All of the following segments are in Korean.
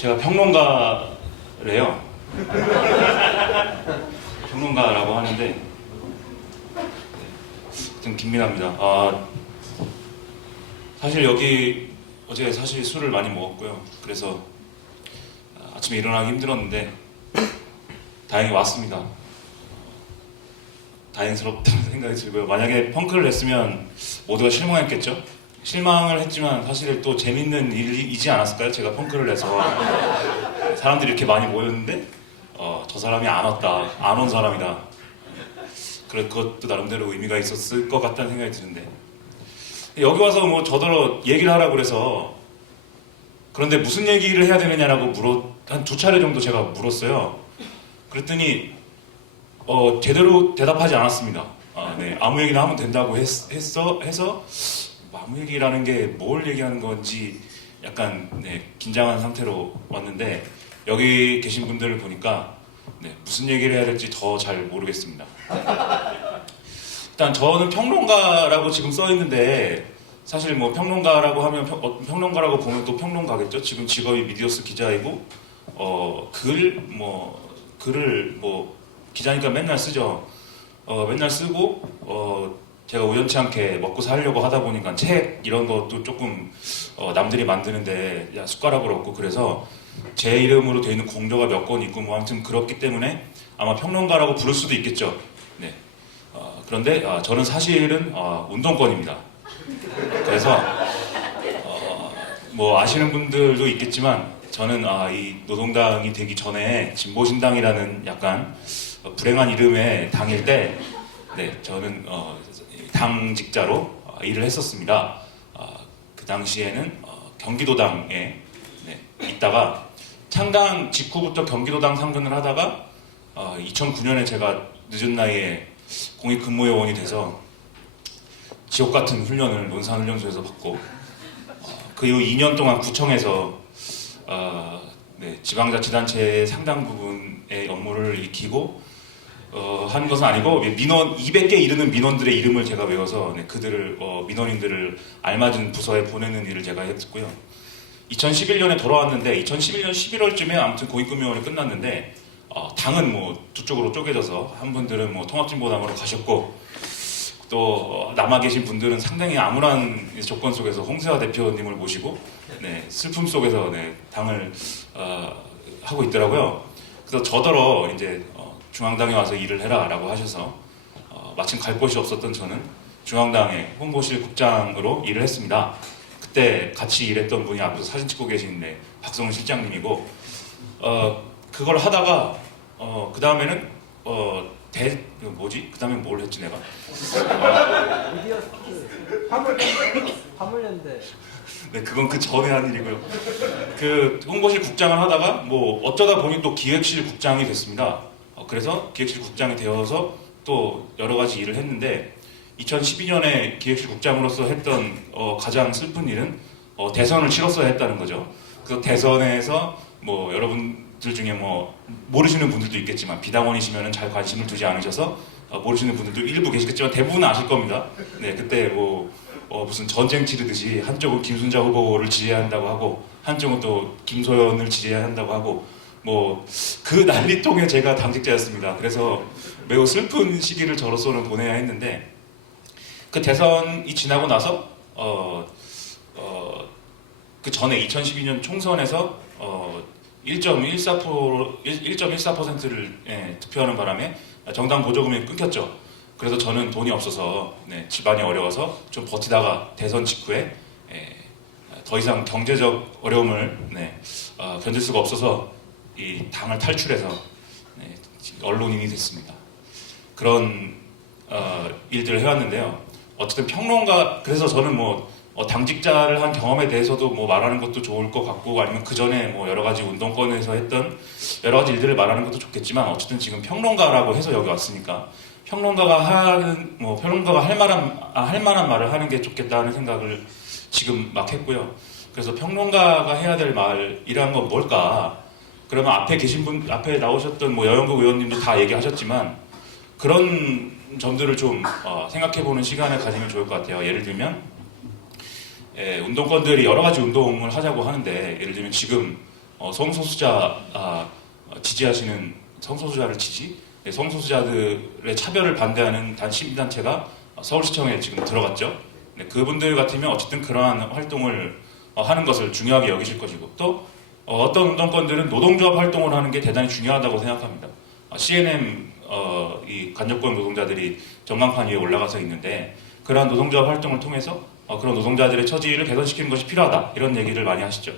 제가 평론가래요. 평론가라고 하는데 좀 긴밀합니다. 사실 여기 어제 사실 술을 많이 먹었고요. 그래서 아침에 일어나기 힘들었는데 다행히 왔습니다. 다행스럽다는 생각이 들고요. 만약에 펑크를 냈으면 모두가 실망했겠죠? 실망을 했지만 사실 또 재밌는 일이지 않았을까요? 제가 펑크를 내서 사람들이 이렇게 많이 모였는데 저 사람이 안 왔다, 안 온 사람이다. 그것도 나름대로 의미가 있었을 것 같다는 생각이 드는데 여기 와서 뭐 저더러 얘기를 하라고 그래서 그런데 무슨 얘기를 해야 되느냐라고 한 2차례 정도 제가 물었어요. 그랬더니 제대로 대답하지 않았습니다. 네, 아무 얘기나 하면 된다고 해서 아무 얘기라는 게 뭘 얘기하는 건지 약간 긴장한 상태로 왔는데 여기 계신 분들을 보니까 무슨 얘기를 해야 될지 더 잘 모르겠습니다. 일단 저는 평론가라고 지금 써 있는데 사실 뭐 평론가라고 하면 평론가라고 보면 또 평론가겠죠. 지금 직업이 미디어스 기자이고 글을 기자니까 맨날 쓰죠. 맨날 쓰고 제가 우연치 않게 먹고 살려고 하다 보니까 책 이런 것도 조금 남들이 만드는데 숟가락을 얹고 그래서 제 이름으로 되어 있는 공저가 몇 권 있고 뭐 아무튼 그렇기 때문에 아마 평론가라고 부를 수도 있겠죠. 네. 그런데 저는 사실은 운동권입니다. 그래서 뭐 아시는 분들도 있겠지만 저는 이 노동당이 되기 전에 진보신당이라는 약간 불행한 이름의 당일 때 저는 당직자로 일을 했었습니다. 그 당시에는 경기도당에 있다가 창당 직후부터 경기도당 상근을 하다가 2009년에 제가 늦은 나이에 공익근무요원이 돼서 지옥 같은 훈련을 논산훈련소에서 받고 그 이후 2년 동안 구청에서 지방자치단체의 상당 부분의 업무를 익히고 한 것은 아니고 민원 200개 이르는 민원들의 이름을 제가 외워서 그들을 민원인들을 알맞은 부서에 보내는 일을 제가 했고요. 2011년에 돌아왔는데 2011년 11월쯤에 아무튼 공익근무요원이 끝났는데 당은 뭐 두 쪽으로 쪼개져서 한 분들은 뭐 통합진보당으로 가셨고 또 남아 계신 분들은 상당히 암울한 조건 속에서 홍세화 대표님을 모시고 슬픔 속에서 당을 하고 있더라고요. 그래서 저더러 이제 중앙당에 와서 일을 해라라고 하셔서 마침 갈 곳이 없었던 저는 중앙당의 홍보실 국장으로 일을 했습니다. 그때 같이 일했던 분이 앞에서 사진 찍고 계신 박성훈 실장님이고 그걸 하다가 그 다음에는 그 다음에 뭘 했지 내가? 화물연대. 네, 그건 그 전에 한 일이고요. 그 홍보실 국장을 하다가 뭐 어쩌다 보니 또 기획실 국장이 됐습니다. 그래서 기획실 국장이 되어서 또 여러 가지 일을 했는데 2012년에 기획실 국장으로서 했던 가장 슬픈 일은 대선을 치렀어야 했다는 거죠. 그래서 대선에서 뭐 여러분들 중에 뭐 모르시는 분들도 있겠지만 비당원이시면 잘 관심을 두지 않으셔서 모르시는 분들도 일부 계시겠지만 대부분은 아실 겁니다. 그때 무슨 전쟁 치르듯이 한쪽은 김순자 후보를 지지해야 한다고 하고 한쪽은 또 김소연을 지지해야 한다고 하고 뭐 그 난리통에 제가 당직자였습니다. 그래서 매우 슬픈 시기를 저로서는 보내야 했는데 그 대선이 지나고 나서 그 전에 2012년 총선에서 1.14%를 득표하는 바람에 정당 보조금이 끊겼죠. 그래서 저는 돈이 없어서 집안이 어려워서 좀 버티다가 대선 직후에 더 이상 경제적 어려움을 견딜 수가 없어서 이 당을 탈출해서 언론인이 됐습니다. 그런 일들을 해왔는데요. 어쨌든 평론가, 그래서 저는 뭐 당직자를 한 경험에 대해서도 뭐 말하는 것도 좋을 것 같고 아니면 그 전에 뭐 여러 가지 운동권에서 했던 여러 가지 일들을 말하는 것도 좋겠지만 어쨌든 지금 평론가라고 해서 여기 왔으니까 평론가가 할 만한 말을 하는 게 좋겠다는 생각을 지금 막 했고요. 그래서 평론가가 해야 될 말이란 건 뭘까? 그러면 앞에 나오셨던 뭐 여영국 의원님도 다 얘기하셨지만 그런 점들을 좀 생각해보는 시간을 가지면 좋을 것 같아요. 예를 들면 운동권들이 여러 가지 운동을 하자고 하는데 예를 들면 지금 지지하시는 성소수자를 성소수자들의 차별을 반대하는 시민단체가 서울시청에 지금 들어갔죠. 네, 그분들 같으면 어쨌든 그러한 활동을 하는 것을 중요하게 여기실 것이고, 또 어떤 운동권들은 노동조합 활동을 하는 게 대단히 중요하다고 생각합니다. CNM 이 간접고용 노동자들이 전광판 위에 올라가서 있는데, 그러한 노동조합 활동을 통해서 그런 노동자들의 처지를 개선시키는 것이 필요하다, 이런 얘기를 많이 하시죠.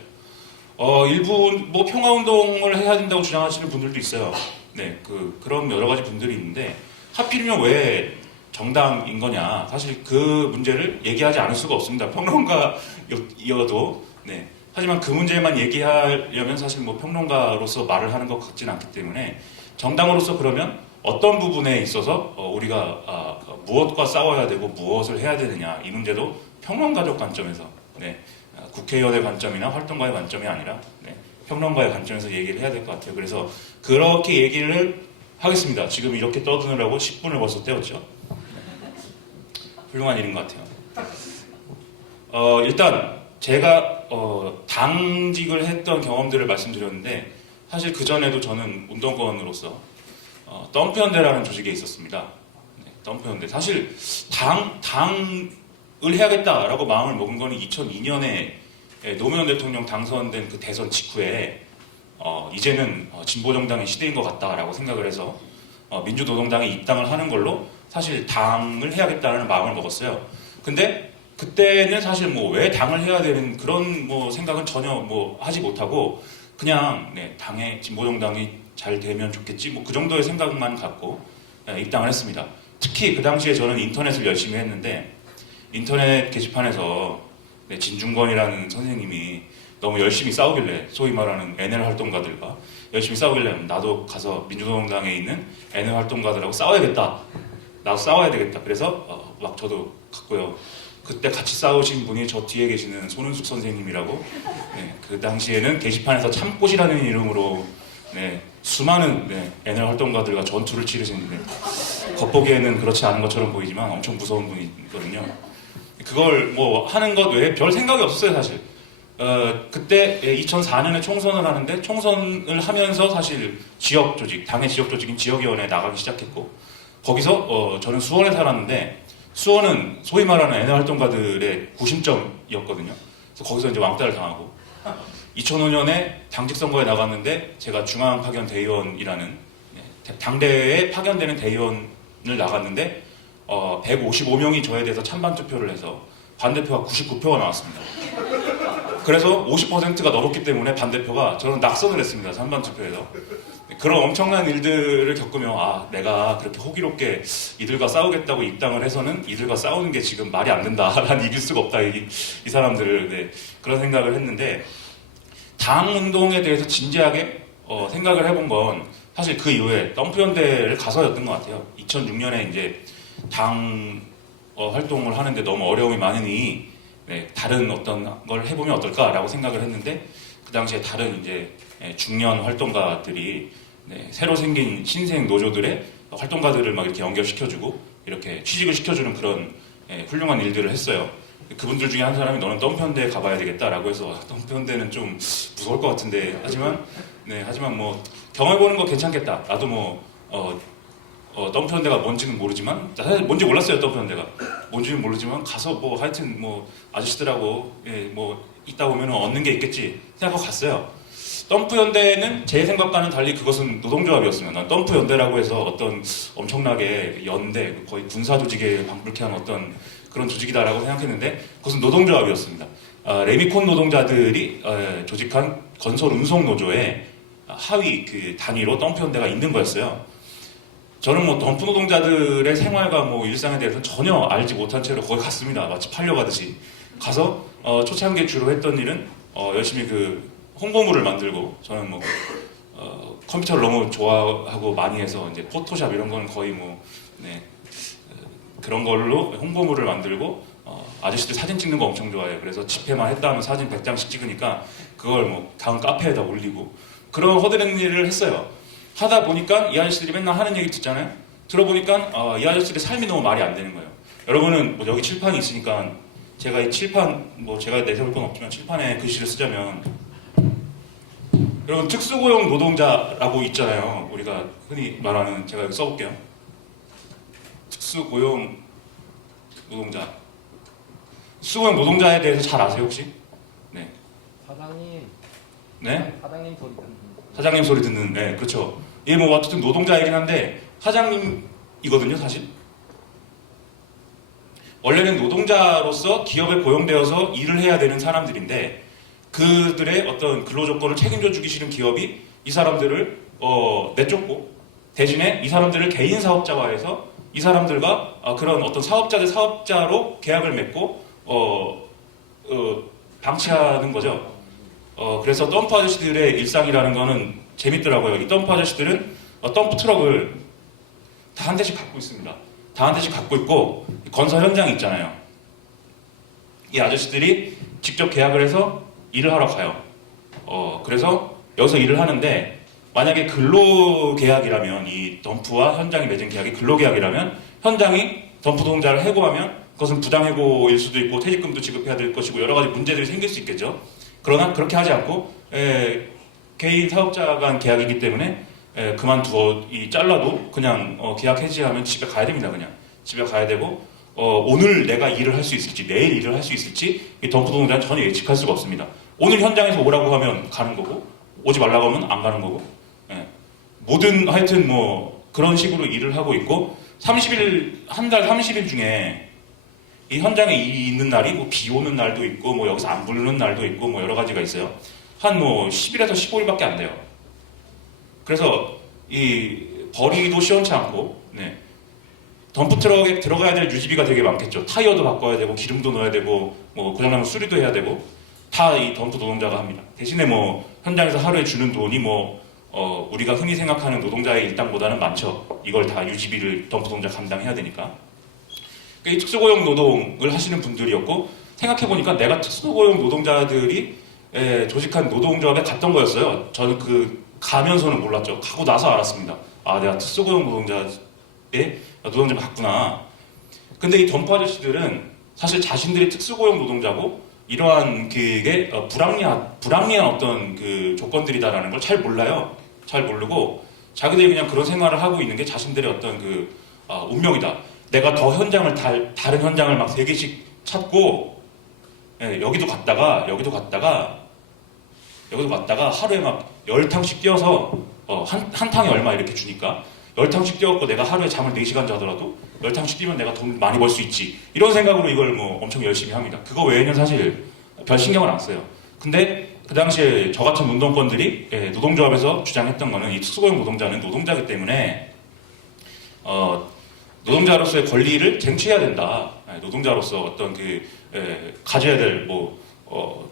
일부 뭐 평화운동을 해야 된다고 주장하시는 분들도 있어요. 네, 그런 여러 가지 분들이 있는데, 하필이면 왜 정당인 거냐, 사실 그 문제를 얘기하지 않을 수가 없습니다. 평론가여도. 네. 하지만 그 문제만 얘기하려면 사실 뭐 평론가로서 말을 하는 것 같지는 않기 때문에, 정당으로서 그러면 어떤 부분에 있어서 우리가 무엇과 싸워야 되고 무엇을 해야 되느냐, 이 문제도 평론가적 관점에서, 네, 국회의원의 관점이나 활동가의 관점이 아니라, 네, 평론가의 관점에서 얘기를 해야 될 것 같아요. 그래서 그렇게 얘기를 하겠습니다. 지금 이렇게 떠드느라고 10분을 벌써 때웠죠. 훌륭한 일인 것 같아요. 일단 제가 당직을 했던 경험들을 말씀드렸는데, 사실 그전에도 저는 운동권으로서 덤프연대라는 조직에 있었습니다. 네, 덤프연대. 사실 당을 해야겠다라고 마음을 먹은 거는 2002년에 노무현 대통령 당선된 그 대선 직후에 이제는 진보정당의 시대인 것 같다라고 생각을 해서 민주노동당에 입당을 하는 걸로 사실 당을 해야겠다는 마음을 먹었어요. 근데 그때는 사실 뭐 왜 당을 해야 되는 그런 뭐 생각은 전혀 뭐 하지 못하고, 그냥 네, 진보정당이 잘 되면 좋겠지, 뭐 그 정도의 생각만 갖고 입당을 했습니다. 특히 그 당시에 저는 인터넷을 열심히 했는데, 인터넷 게시판에서 네, 진중권이라는 선생님이 너무 열심히 싸우길래, 소위 말하는 NL 활동가들과 열심히 싸우길래, 나도 가서 민주노동당에 있는 NL 활동가들하고 싸워야겠다, 나도 싸워야 되겠다. 그래서 막 저도 갔고요. 그때 같이 싸우신 분이 저 뒤에 계시는 손은숙 선생님이라고, 네, 그 당시에는 게시판에서 참꽃이라는 이름으로 네, 수많은 NL 활동가들과 전투를 치르시는데, 겉보기에는 그렇지 않은 것처럼 보이지만 엄청 무서운 분이거든요. 그걸 뭐 하는 것 외에 별 생각이 없었어요, 사실. 그때 2004년에 총선을 하는데, 총선을 하면서 사실 지역 조직, 당의 지역 조직인 지역위원회에 나가기 시작했고, 거기서 저는 수원에 살았는데, 수원은 소위 말하는 NL 활동가들의 구심점이었거든요. 그래서 거기서 이제 왕따를 당하고, 2005년에 당직 선거에 나갔는데, 제가 중앙 파견 대의원이라는 당대에 파견되는 대의원을 나갔는데 155명이 저에 대해서 찬반 투표를 해서 반대표가 99표가 나왔습니다. 그래서 50%가 넘었기 때문에 반대표가 저는 낙선을 했습니다. 찬반 투표에서. 그런 엄청난 일들을 겪으며, 내가 그렇게 호기롭게 이들과 싸우겠다고 입당을 해서는 이들과 싸우는 게 지금 말이 안 된다. 난 이길 수가 없다, 이 사람들을. 네, 그런 생각을 했는데, 당 운동에 대해서 진지하게 생각을 해본 건 사실 그 이후에 덤프연대를 가서였던 것 같아요. 2006년에 이제 당 활동을 하는데 너무 어려움이 많으니 네, 다른 어떤 걸 해보면 어떨까라고 생각을 했는데, 그 당시에 다른 이제 중년 활동가들이 새로 생긴 신생 노조들의 활동가들을 막 이렇게 연결시켜주고 이렇게 취직을 시켜주는 그런 훌륭한 일들을 했어요. 그분들 중에 한 사람이 너는 덤프연대에 가봐야 되겠다라고 해서, 덤프연대는 좀 무서울 것 같은데, 하지만 뭐 경험해보는 거 괜찮겠다. 나도 뭐 덤프연대가 뭔지는 모르지만, 사실 뭔지 몰랐어요. 덤프연대가 뭔지는 모르지만 가서 뭐 하여튼 뭐 아저씨들하고 뭐 있다 보면 얻는 게 있겠지 생각하고 갔어요. 덤프연대는 제 생각과는 달리 그것은 노동조합이었으면, 난 덤프연대라고 해서 어떤 엄청나게 연대, 거의 군사조직에 방불케 한 어떤 그런 조직이다라고 생각했는데, 그것은 노동조합이었습니다. 레미콘 노동자들이 조직한 건설 운송 노조의 하위 그 단위로 덤프연대가 있는 거였어요. 저는 뭐 덤프 노동자들의 생활과 뭐 일상에 대해서 전혀 알지 못한 채로 거기 갔습니다. 마치 팔려가듯이 가서 초창기에 주로 했던 일은 열심히 그 홍보물을 만들고, 저는 뭐 컴퓨터를 너무 좋아하고 많이 해서 이제 포토샵 이런 거는 거의 그런 걸로 홍보물을 만들고, 아저씨들 사진 찍는 거 엄청 좋아해요. 그래서 집회만 했다 하면 사진 100장씩 찍으니까 그걸 뭐 다음 카페에다 올리고, 그런 허드렛 일을 했어요. 하다 보니까 이 아저씨들이 맨날 하는 얘기 듣잖아요. 들어보니까 이 아저씨들의 삶이 너무 말이 안 되는 거예요. 여러분은 뭐 여기 칠판이 있으니까, 제가 이 칠판, 뭐 제가 내세울 건 없지만 칠판에 글씨를 쓰자면 여러분 특수고용 노동자라고 있잖아요. 우리가 흔히 말하는, 제가 여기 써볼게요. 특수고용 노동자. 특수고용 노동자에 대해서 잘 아세요 혹시? 네. 사장님. 네? 사장님 소리 듣는. 사장님 소리 듣는. 네, 그렇죠. 이게 뭐 어쨌든 노동자이긴 한데 사장님이거든요, 사실. 원래는 노동자로서 기업에 고용되어서 일을 해야 되는 사람들인데 그들의 어떤 근로 조건을 책임져 주기 싫은 기업이 이 사람들을 내쫓고 대신에 이 사람들을 개인 사업자화해서 이 사람들과 그런 어떤 사업자 대 사업자로 계약을 맺고 방치하는 거죠. 그래서 덤프 아저씨들의 일상이라는 거는 재밌더라고요. 이 덤프 아저씨들은 덤프 트럭을 다 한 대씩 갖고 있습니다. 다 한 대씩 갖고 있고 건설 현장이 있잖아요. 이 아저씨들이 직접 계약을 해서 일을 하러 가요. 그래서 여기서 일을 하는데 만약에 근로계약이라면 이 덤프와 현장이 맺은 계약이 근로계약이라면 현장이 덤프 노동자를 해고하면 그것은 부당해고일 수도 있고 퇴직금도 지급해야 될 것이고 여러 가지 문제들이 생길 수 있겠죠. 그러나 그렇게 하지 않고 개인 사업자 간 계약이기 때문에 그만두어 잘라도 그냥 계약 해지하면 집에 가야 됩니다. 그냥 집에 가야 되고 오늘 내가 일을 할 수 있을지 내일 일을 할 수 있을지 이 덤프 노동자는 전혀 예측할 수가 없습니다. 오늘 현장에서 오라고 하면 가는 거고 오지 말라고 하면 안 가는 거고 모든 하여튼 뭐 그런 식으로 일을 하고 있고 30일 한 달 30일 중에 이 현장에 있는 날이 뭐 비 오는 날도 있고 뭐 여기서 안 부르는 날도 있고 뭐 여러 가지가 있어요. 한 뭐 10일에서 15일밖에 안 돼요. 그래서 이 버리기도 시원치 않고 덤프 트럭에 들어가야 될 유지비가 되게 많겠죠. 타이어도 바꿔야 되고 기름도 넣어야 되고 뭐 고장나면 수리도 해야 되고 다 이 덤프 노동자가 합니다. 대신에 뭐 현장에서 하루에 주는 돈이 뭐 우리가 흔히 생각하는 노동자의 일당보다는 많죠. 이걸 다 유지비를 덤프 노동자 감당해야 되니까. 이 특수고용 노동을 하시는 분들이었고 생각해보니까 내가 특수고용 노동자들이 조직한 노동조합에 갔던 거였어요. 저는 가면서는 몰랐죠. 가고 나서 알았습니다. 아, 내가 특수고용 노동자에 노동조합에 갔구나. 근데 이 덤프 아저씨들은 사실 자신들이 특수고용 노동자고 이러한 그게 불합리한 어떤 그 조건들이다라는 걸 잘 몰라요. 잘 모르고 자기들이 그냥 그런 생활을 하고 있는 게 자신들의 어떤 운명이다. 내가 더 현장을 다른 현장을 막 3개씩 찾고 여기도 갔다가 하루에 막 10탕씩 뛰어서 한 탕에 얼마 이렇게 주니까 10탕씩 뛰어갖고 내가 하루에 잠을 4시간 자더라도 10탕씩 뛰면 내가 돈 많이 벌 수 있지 이런 생각으로 이걸 뭐 엄청 열심히 합니다. 그거 외에는 사실 별 신경을 안 써요. 근데 그 당시에 저 같은 운동권들이 노동조합에서 주장했던 거는 이 특수고용 노동자는 노동자이기 때문에 노동자로서의 권리를 쟁취해야 된다. 노동자로서 어떤 가져야 될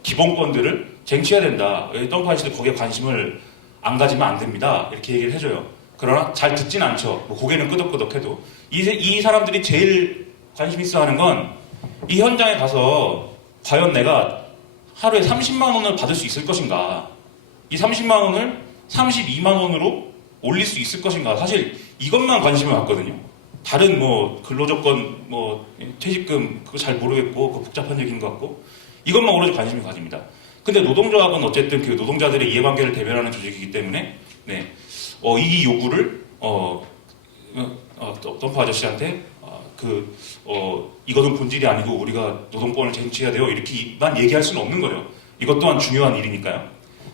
기본권들을 쟁취해야 된다. 덤프 아저씨들 거기에 관심을 안 가지면 안 됩니다. 이렇게 얘기를 해줘요. 그러나 잘 듣진 않죠. 고개는 끄덕끄덕해도 이 사람들이 제일 관심 있어 하는 건 이 현장에 가서 과연 내가 하루에 30만 원을 받을 수 있을 것인가, 이 30만 원을 32만 원으로 올릴 수 있을 것인가, 사실 이것만 관심을 갖거든요. 다른 근로조건, 퇴직금 그거 잘 모르겠고 그거 복잡한 얘기인 것 같고 이것만 오로지 관심을 가집니다. 근데 노동조합은 어쨌든 그 노동자들의 이해관계를 대변하는 조직이기 때문에 이 요구를 덤프 아저씨한테 이것은 본질이 아니고 우리가 노동권을 쟁취해야 돼요 이렇게만 얘기할 수는 없는 거예요. 이것 또한 중요한 일이니까요.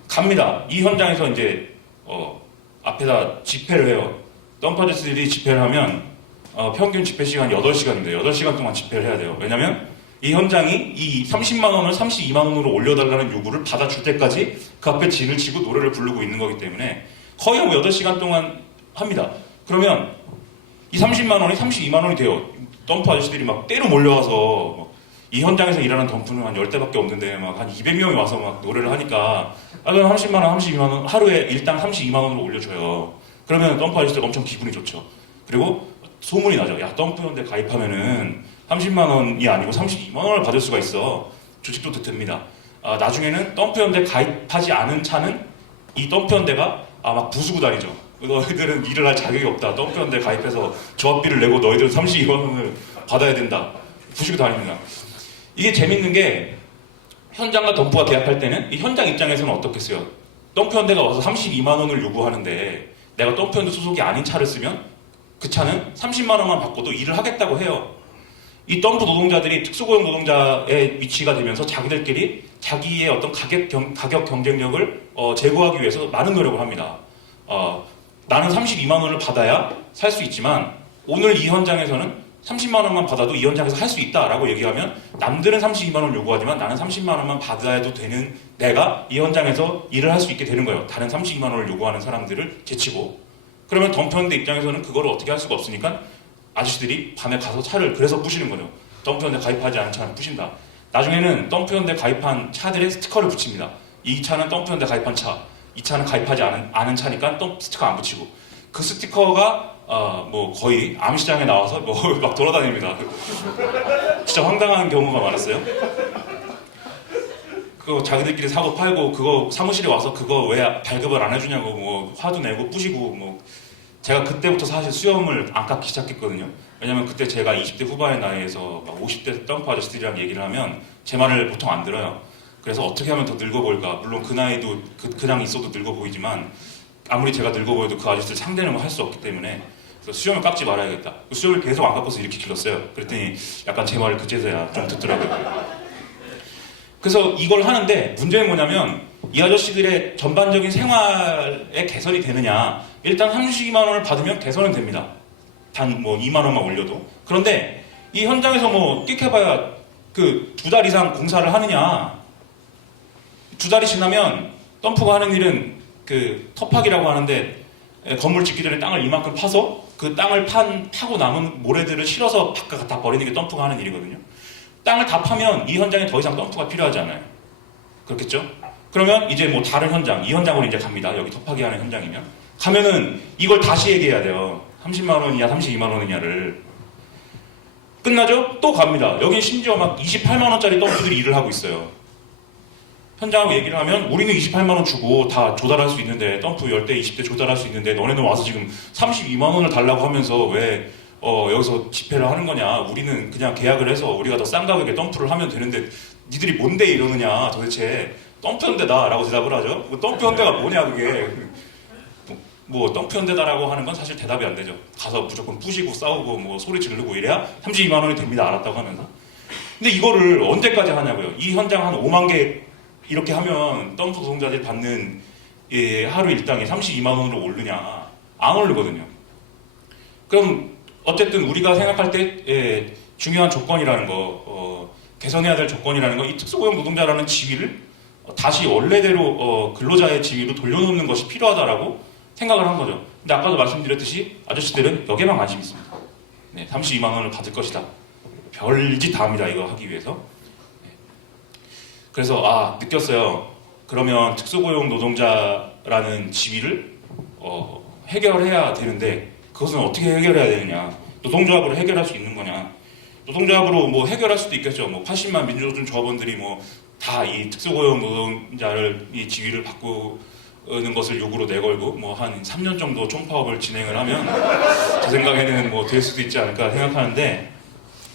갑니다. 이 현장에서 이제 앞에다 집회를 해요. 덤프 아저씨들이 집회를 하면 평균 집회 시간이 8시간인데 8시간 동안 집회를 해야 돼요. 왜냐면 이 현장이 이 30만 원을 32만 원으로 올려달라는 요구를 받아줄 때까지 그 앞에 진을 치고 노래를 부르고 있는 거기 때문에 거의 8시간 동안 합니다. 그러면 이 30만 원이 32만 원이 돼요. 덤프 아저씨들이 막 때로 몰려와서 이 현장에서 일하는 덤프는 한 10대밖에 없는데 막 한 200명이 와서 막 노래를 하니까 그럼 30만 원, 32만 원 하루에 일당 32만 원으로 올려줘요. 그러면 덤프 아저씨들 엄청 기분이 좋죠. 그리고 소문이 나죠. 야, 덤프 현대 가입하면은 30만 원이 아니고 32만 원을 받을 수가 있어. 조직도 듣습니다. 나중에는 덤프 현대 가입하지 않은 차는 이 덤프 현대가 막 부수고 다니죠. 너희들은 일을 할 자격이 없다. 덤프 현대 가입해서 조합비를 내고 너희들은 32만 원을 받아야 된다. 부수고 다닙니다. 이게 재밌는 게 현장과 덤프가 계약할 때는 이 현장 입장에서는 어떻겠어요? 덤프현대가 와서 32만 원을 요구하는데 내가 덤프현대 소속이 아닌 차를 쓰면 그 차는 30만 원만 받고도 일을 하겠다고 해요. 이 덤프 노동자들이 특수고용 노동자의 위치가 되면서 자기들끼리 자기의 어떤 가격 경쟁력을 제고하기 위해서 많은 노력을 합니다. 나는 32만 원을 받아야 살 수 있지만 오늘 이 현장에서는 30만 원만 받아도 이 현장에서 할 수 있다라고 얘기하면 남들은 32만 원을 요구하지만 나는 30만 원만 받아야도 되는 내가 이 현장에서 일을 할 수 있게 되는 거예요. 다른 32만 원을 요구하는 사람들을 제치고. 그러면 덤프현대 입장에서는 그거를 어떻게 할 수가 없으니까 아저씨들이 밤에 가서 차를 그래서 부시는 거죠. 덤프현대 가입하지 않은 차를 부신다. 나중에는 덤프현대 가입한 차들의 스티커를 붙입니다. 이 차는 덤프현대 가입한 차, 이 차는 가입하지 않은 차니까 스티커 안 붙이고 그 스티커가 뭐 거의 암시장에 나와서 뭐 막 돌아다닙니다. 진짜 황당한 경우가 많았어요. 그거 자기들끼리 사고 팔고 그거 사무실에 와서 그거 왜 발급을 안 해주냐고 뭐 화도 내고 뿌시고 뭐 제가 그때부터 사실 수염을 안 깎기 시작했거든요. 왜냐면 그때 제가 20대 후반의 나이에서 막 50대 덤프 아저씨들이랑 얘기를 하면 제 말을 보통 안 들어요. 그래서 어떻게 하면 더 늙어 보일까? 물론 그 나이도 그냥 있어도 늙어 보이지만 아무리 제가 늙어 보여도 그 아저씨들 상대는 뭐 할 수 없기 때문에 그래서 수염을 깎지 말아야겠다. 수염을 계속 안 깎아서 이렇게 길렀어요. 그랬더니 약간 제 말을 그제서야 좀 듣더라고요. 그래서 이걸 하는데 문제는 뭐냐면 이 아저씨들의 전반적인 생활에 개선이 되느냐. 일단 32만 원을 받으면 개선은 됩니다. 단 뭐 2만 원만 올려도. 그런데 이 현장에서 뭐 끽해봐야 그 2달 이상 공사를 하느냐. 2달이 지나면 덤프가 하는 일은 그 터파기라고 하는데 건물 짓기 전에 땅을 이만큼 파서 그 땅을 파고 남은 모래들을 실어서 바깥 갖다 버리는 게 덤프가 하는 일이거든요. 땅을 다 파면 이 현장에 더 이상 덤프가 필요하지 않아요. 그렇겠죠? 그러면 이제 뭐 다른 현장, 이 현장으로 이제 갑니다. 여기 터파기 하는 현장이면. 가면은 이걸 다시 얘기해야 돼요. 30만 원이냐, 32만 원이냐를. 끝나죠? 또 갑니다. 여기 심지어 막 28만 원짜리 덤프들이 일을 하고 있어요. 현장하고 얘기를 하면 우리는 28만 원 주고 다 조달할 수 있는데 덤프 10대, 20대 조달할 수 있는데 너네는 와서 지금 32만 원을 달라고 하면서 왜 여기서 집회를 하는 거냐. 우리는 그냥 계약을 해서 우리가 더 싼 가격에 덤프를 하면 되는데 니들이 뭔데 이러느냐. 도대체 덤프현대다 라고 대답을 하죠. 덤프현대가 뭐냐 그게. 뭐 덤프현대다라고 하는 건 사실 대답이 안 되죠. 가서 무조건 부시고 싸우고 뭐 소리 지르고 이래야 32만 원이 됩니다. 알았다고 하면서. 근데 이거를 언제까지 하냐고요. 이 현장 한 5만 개 이렇게 하면 덤프 노동자들이 받는 하루 일당이 32만 원으로 오르냐. 안 오르거든요. 그럼 어쨌든 우리가 생각할 때 중요한 조건이라는 거, 개선해야 될 조건이라는 거, 이 특수고용 노동자라는 지위를 다시 원래대로 근로자의 지위로 돌려놓는 것이 필요하다라고 생각을 한 거죠. 근데 아까도 말씀드렸듯이 아저씨들은 여기에만 관심이 있습니다. 네, 32만 원을 받을 것이다. 별짓 다 합니다. 이거 하기 위해서. 네. 그래서 느꼈어요. 그러면 특수고용 노동자라는 지위를 해결해야 되는데 그것은 어떻게 해결해야 되느냐. 노동조합으로 해결할 수 있는 거냐. 노동조합으로 뭐 해결할 수도 있겠죠. 뭐 80만 민주노총 조합원들이 뭐 다 이 특수고용 노동자를 이 지위를 바꾸는 것을 요구로 내걸고 뭐 한 3년 정도 총파업을 진행을 하면 제 생각에는 뭐 될 수도 있지 않을까 생각하는데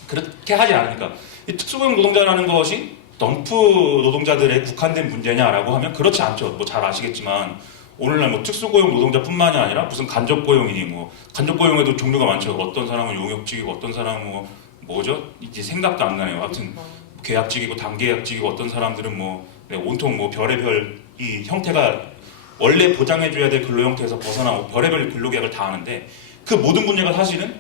그렇게 하지 않으니까 이 특수고용 노동자라는 것이 덤프 노동자들의 국한된 문제냐라고 하면 그렇지 않죠. 뭐 잘 아시겠지만 오늘날 뭐 특수고용 노동자뿐만이 아니라 무슨 간접고용이니 뭐 간접고용에도 종류가 많죠. 어떤 사람은 용역직이고 어떤 사람은 뭐죠? 이제 생각도 안 나네요. 하여튼 계약직이고 단계약직이고 어떤 사람들은 뭐 온통 뭐 별의별 이 형태가 원래 보장해줘야 될 근로 형태에서 벗어나고 별의별 근로계약을 다 하는데 그 모든 문제가 사실은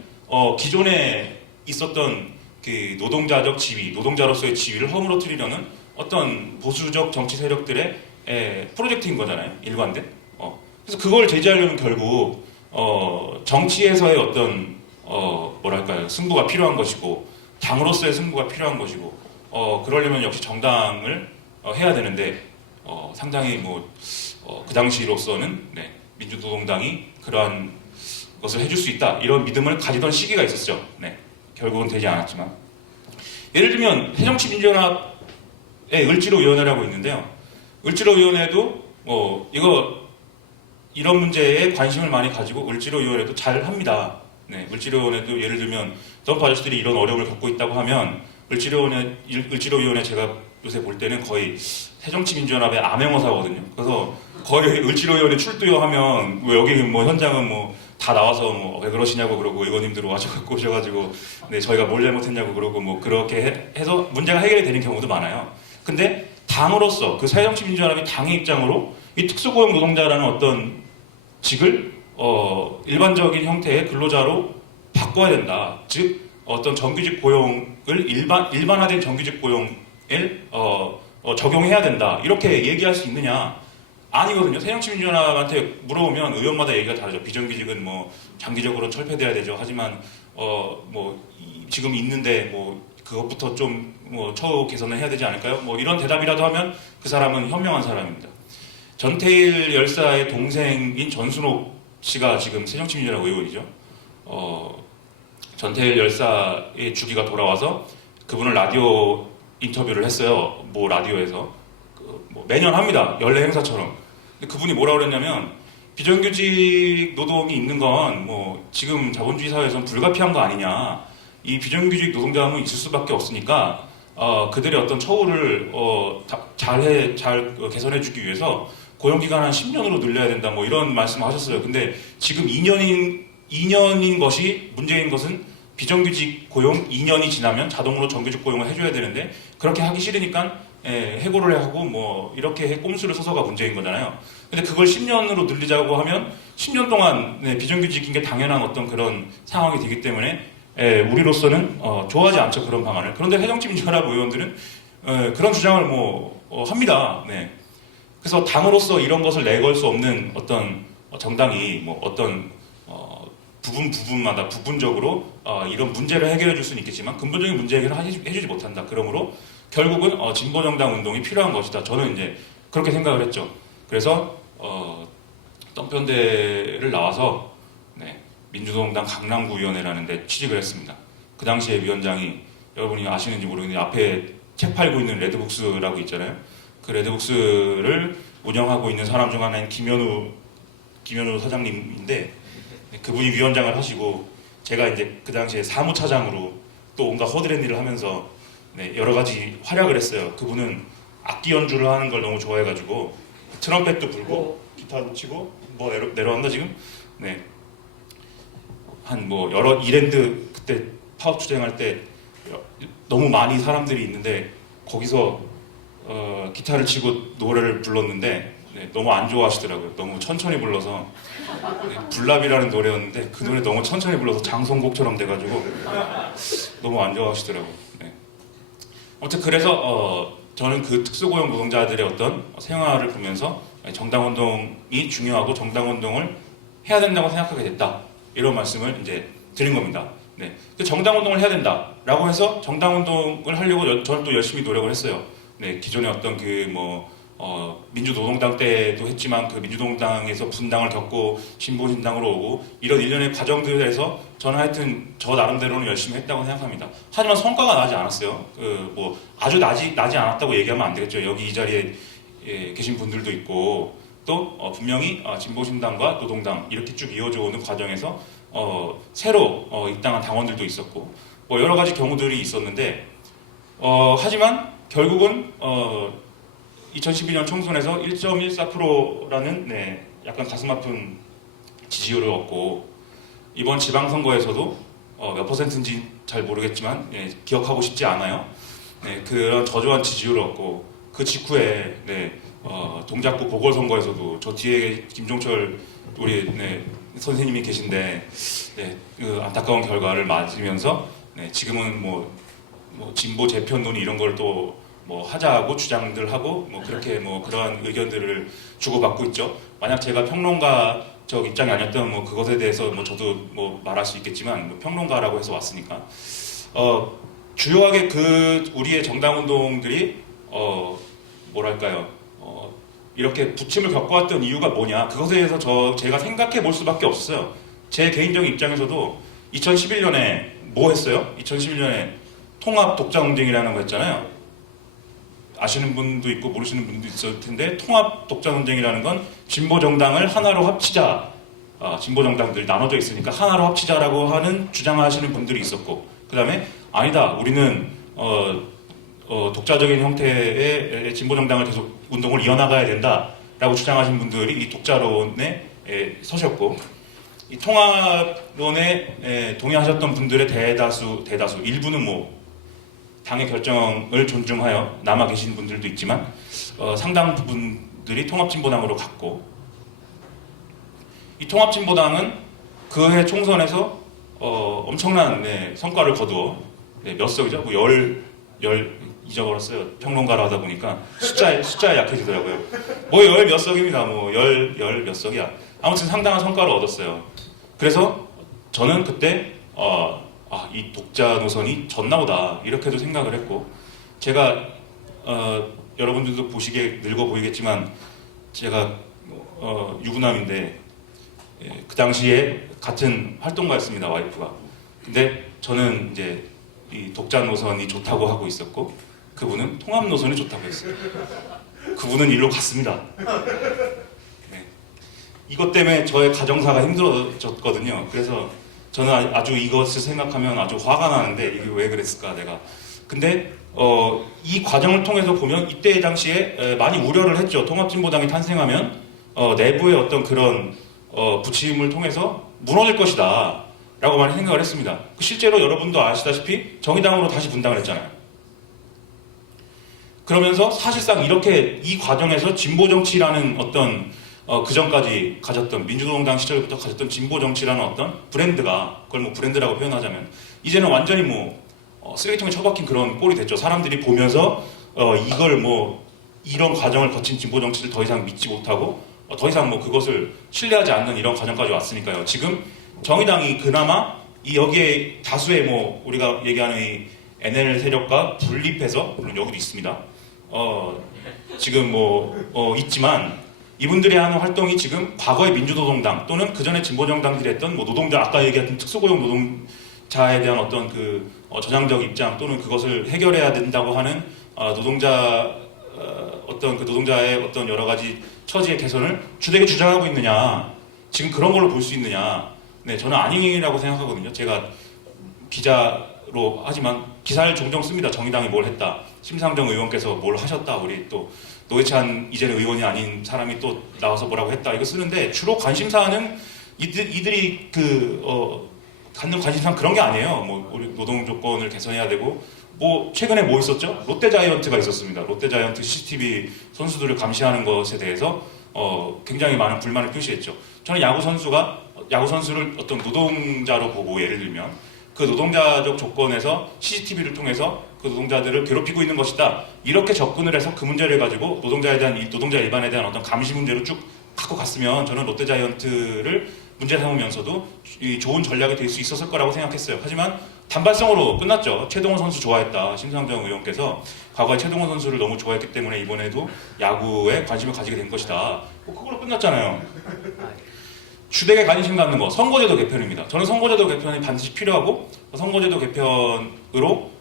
기존에 있었던 그 노동자적 지위, 노동자로서의 지위를 허물어뜨리려는 어떤 보수적 정치 세력들의 프로젝트인 거잖아요. 일관된. 그래서 그걸 제지하려면 결국 정치에서의 어떤 뭐랄까요 승부가 필요한 것이고 당으로서의 승부가 필요한 것이고 그러려면 역시 정당을 해야 되는데 상당히 뭐 그 당시로서는 민주노동당이 그러한 것을 해줄 수 있다 이런 믿음을 가지던 시기가 있었죠. 네, 결국은 되지 않았지만 예를 들면 새정치민주연합의 을지로위원회라고 있는데요. 을지로위원회도 이런 문제에 관심을 많이 가지고 을지로위원회도 잘 합니다. 네, 을지로위원회도 예를 들면 덤프 아저씨들이 이런 어려움을 겪고 있다고 하면 을지로위원회 제가 요새 볼 때는 거의 새정치민주연합의 암행어사거든요. 그래서 거의 을지로위원회 출두하면 뭐 여기 뭐 현장은 뭐 다 나와서 뭐 왜 그러시냐고 그러고 의원님들 와셔갖고 오셔가지고 네 저희가 뭘 잘못했냐고 그러고 뭐 그렇게 해서 문제가 해결이 되는 경우도 많아요. 근데 당으로서 그 사회정치민주연합이 당의 입장으로 이 특수고용 노동자라는 어떤 직을 일반적인 형태의 근로자로 바꿔야 된다. 즉 어떤 정규직 고용을 일반화된 정규직 고용을 적용해야 된다. 이렇게 얘기할 수 있느냐? 아니거든요. 새정치민주연합한테 물어보면 의원마다 얘기가 다르죠. 비정규직은 뭐 장기적으로 철폐돼야 되죠. 하지만 지금 있는데 뭐 그것부터 좀 뭐 처우 개선을 해야 되지 않을까요? 뭐 이런 대답이라도 하면 그 사람은 현명한 사람입니다. 전태일 열사의 동생인 전순옥 씨가 지금 새정치민주연합 의원이죠. 전태일 열사의 주기가 돌아와서 그분을 라디오 인터뷰를 했어요. 뭐 라디오에서 뭐 매년 합니다. 연례 행사처럼. 근데 그분이 뭐라 그랬냐면 비정규직 노동이 있는 건 뭐 지금 자본주의 사회에서는 불가피한 거 아니냐. 이 비정규직 노동자는 있을 수밖에 없으니까 그들의 어떤 처우를 잘 개선해주기 위해서 고용기간 한 10년으로 늘려야 된다. 뭐 이런 말씀을 하셨어요. 근데 지금 2년인 것이 문제인 것은 비정규직 고용 2년이 지나면 자동으로 정규직 고용을 해줘야 되는데 그렇게 하기 싫으니까 해고를 하고 뭐 이렇게 꼼수를 써서가 문제인 거잖아요. 근데 그걸 10년으로 늘리자고 하면 10년 동안 비정규직인 게 당연한 어떤 그런 상황이 되기 때문에 우리로서는 좋아하지 않죠. 그런 방안을. 그런데 새정치민주연합 의원들은 그런 주장을 합니다. 네. 그래서 당으로서 이런 것을 내걸 수 없는 어떤 정당이 뭐 어떤 부분마다 부분적으로 이런 문제를 해결해 줄 수는 있겠지만 근본적인 문제 해결을 해주지 못한다. 그러므로 결국은 진보정당 운동이 필요한 것이다. 저는 이제 그렇게 생각을 했죠. 그래서 똥편대를 나와서 민주노동당 강남구위원회라는 데 취직을 했습니다. 그 당시에 위원장이 여러분이 아시는지 모르겠는데 앞에 책 팔고 있는 레드북스라고 있잖아요. 그 레드북스를 운영하고 있는 사람 중 하나인 김현우 사장님인데 그분이 위원장을 하시고 제가 이제 그 당시에 사무차장으로 또 온갖 허드렛 일을 하면서 여러 가지 활약을 했어요. 그분은 악기 연주를 하는 걸 너무 좋아해가지고 트럼펫도 불고 기타도 치고 뭐 내려왔나 지금? 네. 한 뭐 여러 이랜드 그때 파업 투쟁할 때 너무 많이 사람들이 있는데 거기서 기타를 치고 노래를 불렀는데 너무 안 좋아하시더라고요. 너무 천천히 불러서 불납이라는 노래였는데 그 노래 너무 천천히 불러서 장송곡처럼 돼가지고 너무 안 좋아하시더라고요. 아무튼 그래서 저는 그 특수고용 노동자들의 어떤 생활을 보면서 정당운동이 중요하고 정당운동을 해야 된다고 생각하게 됐다. 이런 말씀을 이제 드린 겁니다. 네. 정당운동을 해야 된다라고 해서 정당운동을 하려고 저는 또 열심히 노력을 했어요. 네. 기존에 어떤 민주노동당 때도 했지만 그 민주노동당에서 분당을 겪고 진보신당으로 오고 이런 일련의 과정들에서 저는 하여튼 저 나름대로는 열심히 했다고 생각합니다. 하지만 성과가 나지 않았어요. 아주 나지 않았다고 얘기하면 안 되겠죠. 여기 이 자리에 계신 분들도 있고 또 분명히 진보신당과 노동당 이렇게 쭉 이어져 오는 과정에서 새로 입당한 당원들도 있었고 뭐 여러 가지 경우들이 있었는데 하지만 결국은 2012년 총선에서 1.14%라는 약간 가슴 아픈 지지율을 얻고 이번 지방선거에서도 몇 퍼센트인지 잘 모르겠지만 기억하고 싶지 않아요. 그런 저조한 지지율을 얻고 그 직후에 동작구 보궐선거에서도 저 뒤에 김종철 우리 선생님이 계신데 그 안타까운 결과를 맞으면서 지금은 뭐 진보 재편 논의 이런 걸 또 뭐 하자고 주장들 하고 뭐 그렇게 뭐 그러한 의견들을 주고받고 있죠. 만약 제가 평론가적 입장이 아니었던 뭐 그것에 대해서 뭐 저도 뭐 말할 수 있겠지만 뭐 평론가라고 해서 왔으니까 주요하게 그 우리의 정당 운동들이 뭐랄까요 이렇게 부침을 겪어왔던 이유가 뭐냐 그것에 대해서 제가 생각해 볼 수밖에 없었어요. 제 개인적인 입장에서도 2011년에 뭐 했어요? 2011년에 통합 독자 논쟁이라는 거 했잖아요. 아시는 분도 있고 모르시는 분도 있을 텐데 통합 독자 논쟁이라는 건 진보 정당을 하나로 합치자, 진보 정당들이 나눠져 있으니까 하나로 합치자라고 하는 주장하시는 분들이 있었고, 그 다음에 아니다, 우리는 독자적인 형태의 진보 정당을 계속 운동을 이어나가야 된다. 통합론이다라고 주장하신 분들이 이 독자론에 서셨고, 이 통합론에 동의하셨던 분들의 대다수 일부는 뭐 당의 결정을 존중하여 남아 계신 분들도 있지만 상당 부분들이 통합진보당으로 갔고, 이 통합진보당은 그해 총선에서 엄청난 성과를 거두어 몇 석이죠? 뭐 잊어버렸어요. 평론가로 하다 보니까 숫자에 약해지더라고요. 뭐 열 몇 석입니다. 뭐 열 몇 석이야. 아무튼 상당한 성과를 얻었어요. 그래서 저는 그때 이 독자 노선이 졌나 보다 이렇게도 생각을 했고, 제가 여러분들도 보시기에 늙어 보이겠지만 제가 유부남인데 그 당시에 같은 활동가였습니다, 와이프가. 근데 저는 이제 이 독자 노선이 좋다고 하고 있었고, 그분은 통합 노선이 좋다고 했어요. 그분은 일로 갔습니다. 네. 이것 때문에 저의 가정사가 힘들어졌거든요. 그래서 저는 아주 이것을 생각하면 아주 화가 나는데, 이게 왜 그랬을까 내가. 근데 이 과정을 통해서 보면 이때 당시에 많이 우려를 했죠. 통합진보당이 탄생하면 내부의 어떤 그런 부침을 통해서 무너질 것이다 라고 많이 생각을 했습니다. 실제로 여러분도 아시다시피 정의당으로 다시 분당을 했잖아요. 그러면서 사실상 이렇게 이 과정에서 진보정치라는 어떤 그 전까지 가졌던, 민주노동당 시절부터 가졌던 진보정치라는 어떤 브랜드가, 그걸 뭐 브랜드라고 표현하자면 이제는 완전히 뭐 쓰레기통에 처박힌 그런 꼴이 됐죠. 사람들이 보면서 이걸 뭐 이런 과정을 거친 진보정치를 더 이상 믿지 못하고 더 이상 뭐 그것을 신뢰하지 않는 이런 과정까지 왔으니까요. 지금 정의당이 그나마 이 여기에 다수의 뭐 우리가 얘기하는 이 NL 세력과 분립해서, 물론 여기도 있습니다. 지금 뭐 있지만 이분들이 하는 활동이 지금 과거의 민주노동당 또는 그 전에 진보정당들이 했던 뭐 노동자, 아까 얘기했던 특수고용 노동자에 대한 어떤 그 저장적 입장 또는 그것을 해결해야 된다고 하는 노동자 어떤 그 노동자의 어떤 여러 가지 처지의 개선을 주되게 주장하고 있느냐, 지금 그런 걸로 볼 수 있느냐. 네, 저는 아니라고 생각하거든요. 제가 기자로 하지만 기사를 종종 씁니다. 정의당이 뭘 했다, 심상정 의원께서 뭘 하셨다, 우리 또 노회찬 이제는 의원이 아닌 사람이 또 나와서 뭐라고 했다, 이거 쓰는데 주로 관심사는 이들이 갖는 관심사는 그런 게 아니에요. 뭐 우리 노동 조건을 개선해야 되고, 뭐 최근에 뭐 있었죠? 롯데자이언트가 있었습니다. 롯데자이언트 CCTV 선수들을 감시하는 것에 대해서 굉장히 많은 불만을 표시했죠. 저는 야구 선수를 어떤 노동자로 보고, 예를 들면 그 노동자적 조건에서 CCTV를 통해서 그 노동자들을 괴롭히고 있는 것이다, 이렇게 접근을 해서 그 문제를 가지고 노동자 일반에 대한 어떤 감시 문제로 쭉 갖고 갔으면 저는 롯데자이언트를 문제 삼으면서도 좋은 전략이 될 수 있었을 거라고 생각했어요. 하지만 단발성으로 끝났죠. 최동원 선수 좋아했다, 심상정 의원께서 과거에 최동원 선수를 너무 좋아했기 때문에 이번에도 야구에 관심을 가지게 된 것이다, 그걸로 끝났잖아요. 주되게 관심 갖는 거, 선거제도 개편입니다. 저는 선거제도 개편이 반드시 필요하고, 선거제도 개편으로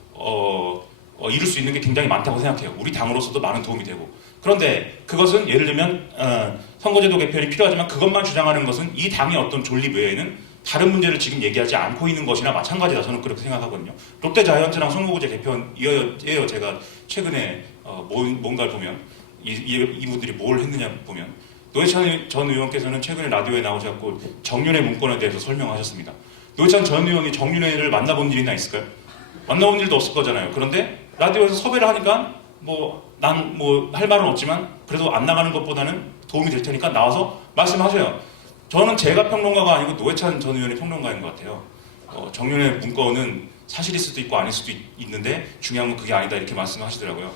이룰 수 있는 게 굉장히 많다고 생각해요. 우리 당으로서도 많은 도움이 되고. 그런데 그것은 예를 들면 선거제도 개편이 필요하지만 그것만 주장하는 것은 이 당의 어떤 존립 외에는 다른 문제를 지금 얘기하지 않고 있는 것이나 마찬가지다, 저는 그렇게 생각하거든요. 롯데자이언츠랑 선거구제 개편이에요. 제가 최근에 뭔가를 보면 이분들이 뭘 했느냐 보면, 노회찬 전 의원께서는 최근에 라디오에 나오셔서 정윤회 문건에 대해서 설명하셨습니다. 노회찬 전 의원이 정윤회를 만나본 일이나 있을까요? 만나본 일도 없을 거잖아요. 그런데 라디오에서 섭외를 하니까 난 할 말은 없지만 그래도 안 나가는 것보다는 도움이 될 테니까 나와서 말씀하세요. 저는 제가 평론가가 아니고 노회찬 전 의원이 평론가인 것 같아요. 정윤회 문건은 사실일 수도 있고 아닐 수도 있는데 중요한 건 그게 아니다, 이렇게 말씀하시더라고요.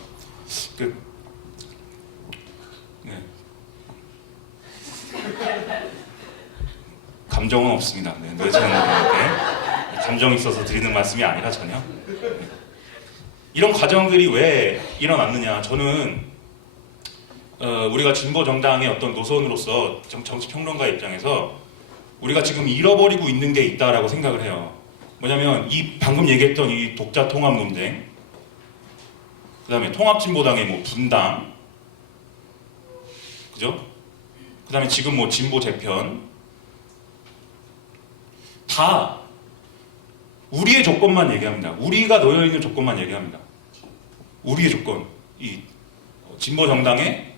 네. 감정은 없습니다. 네, 노회찬 의원한테 감정이 있어서 드리는 말씀이 아니라 전혀. 이런 과정들이 왜 일어났느냐, 저는 우리가 진보 정당의 어떤 노선으로서 정치 평론가 입장에서 우리가 지금 잃어버리고 있는 게 있다라고 생각을 해요. 뭐냐면 이 방금 얘기했던 이 독자 통합 논쟁, 그다음에 통합진보당의 뭐 분당, 그죠? 그다음에 지금 뭐 진보 재편, 다 우리의 조건만 얘기합니다. 우리가 놓여 있는 조건만 얘기합니다. 우리의 조건, 이 진보 정당의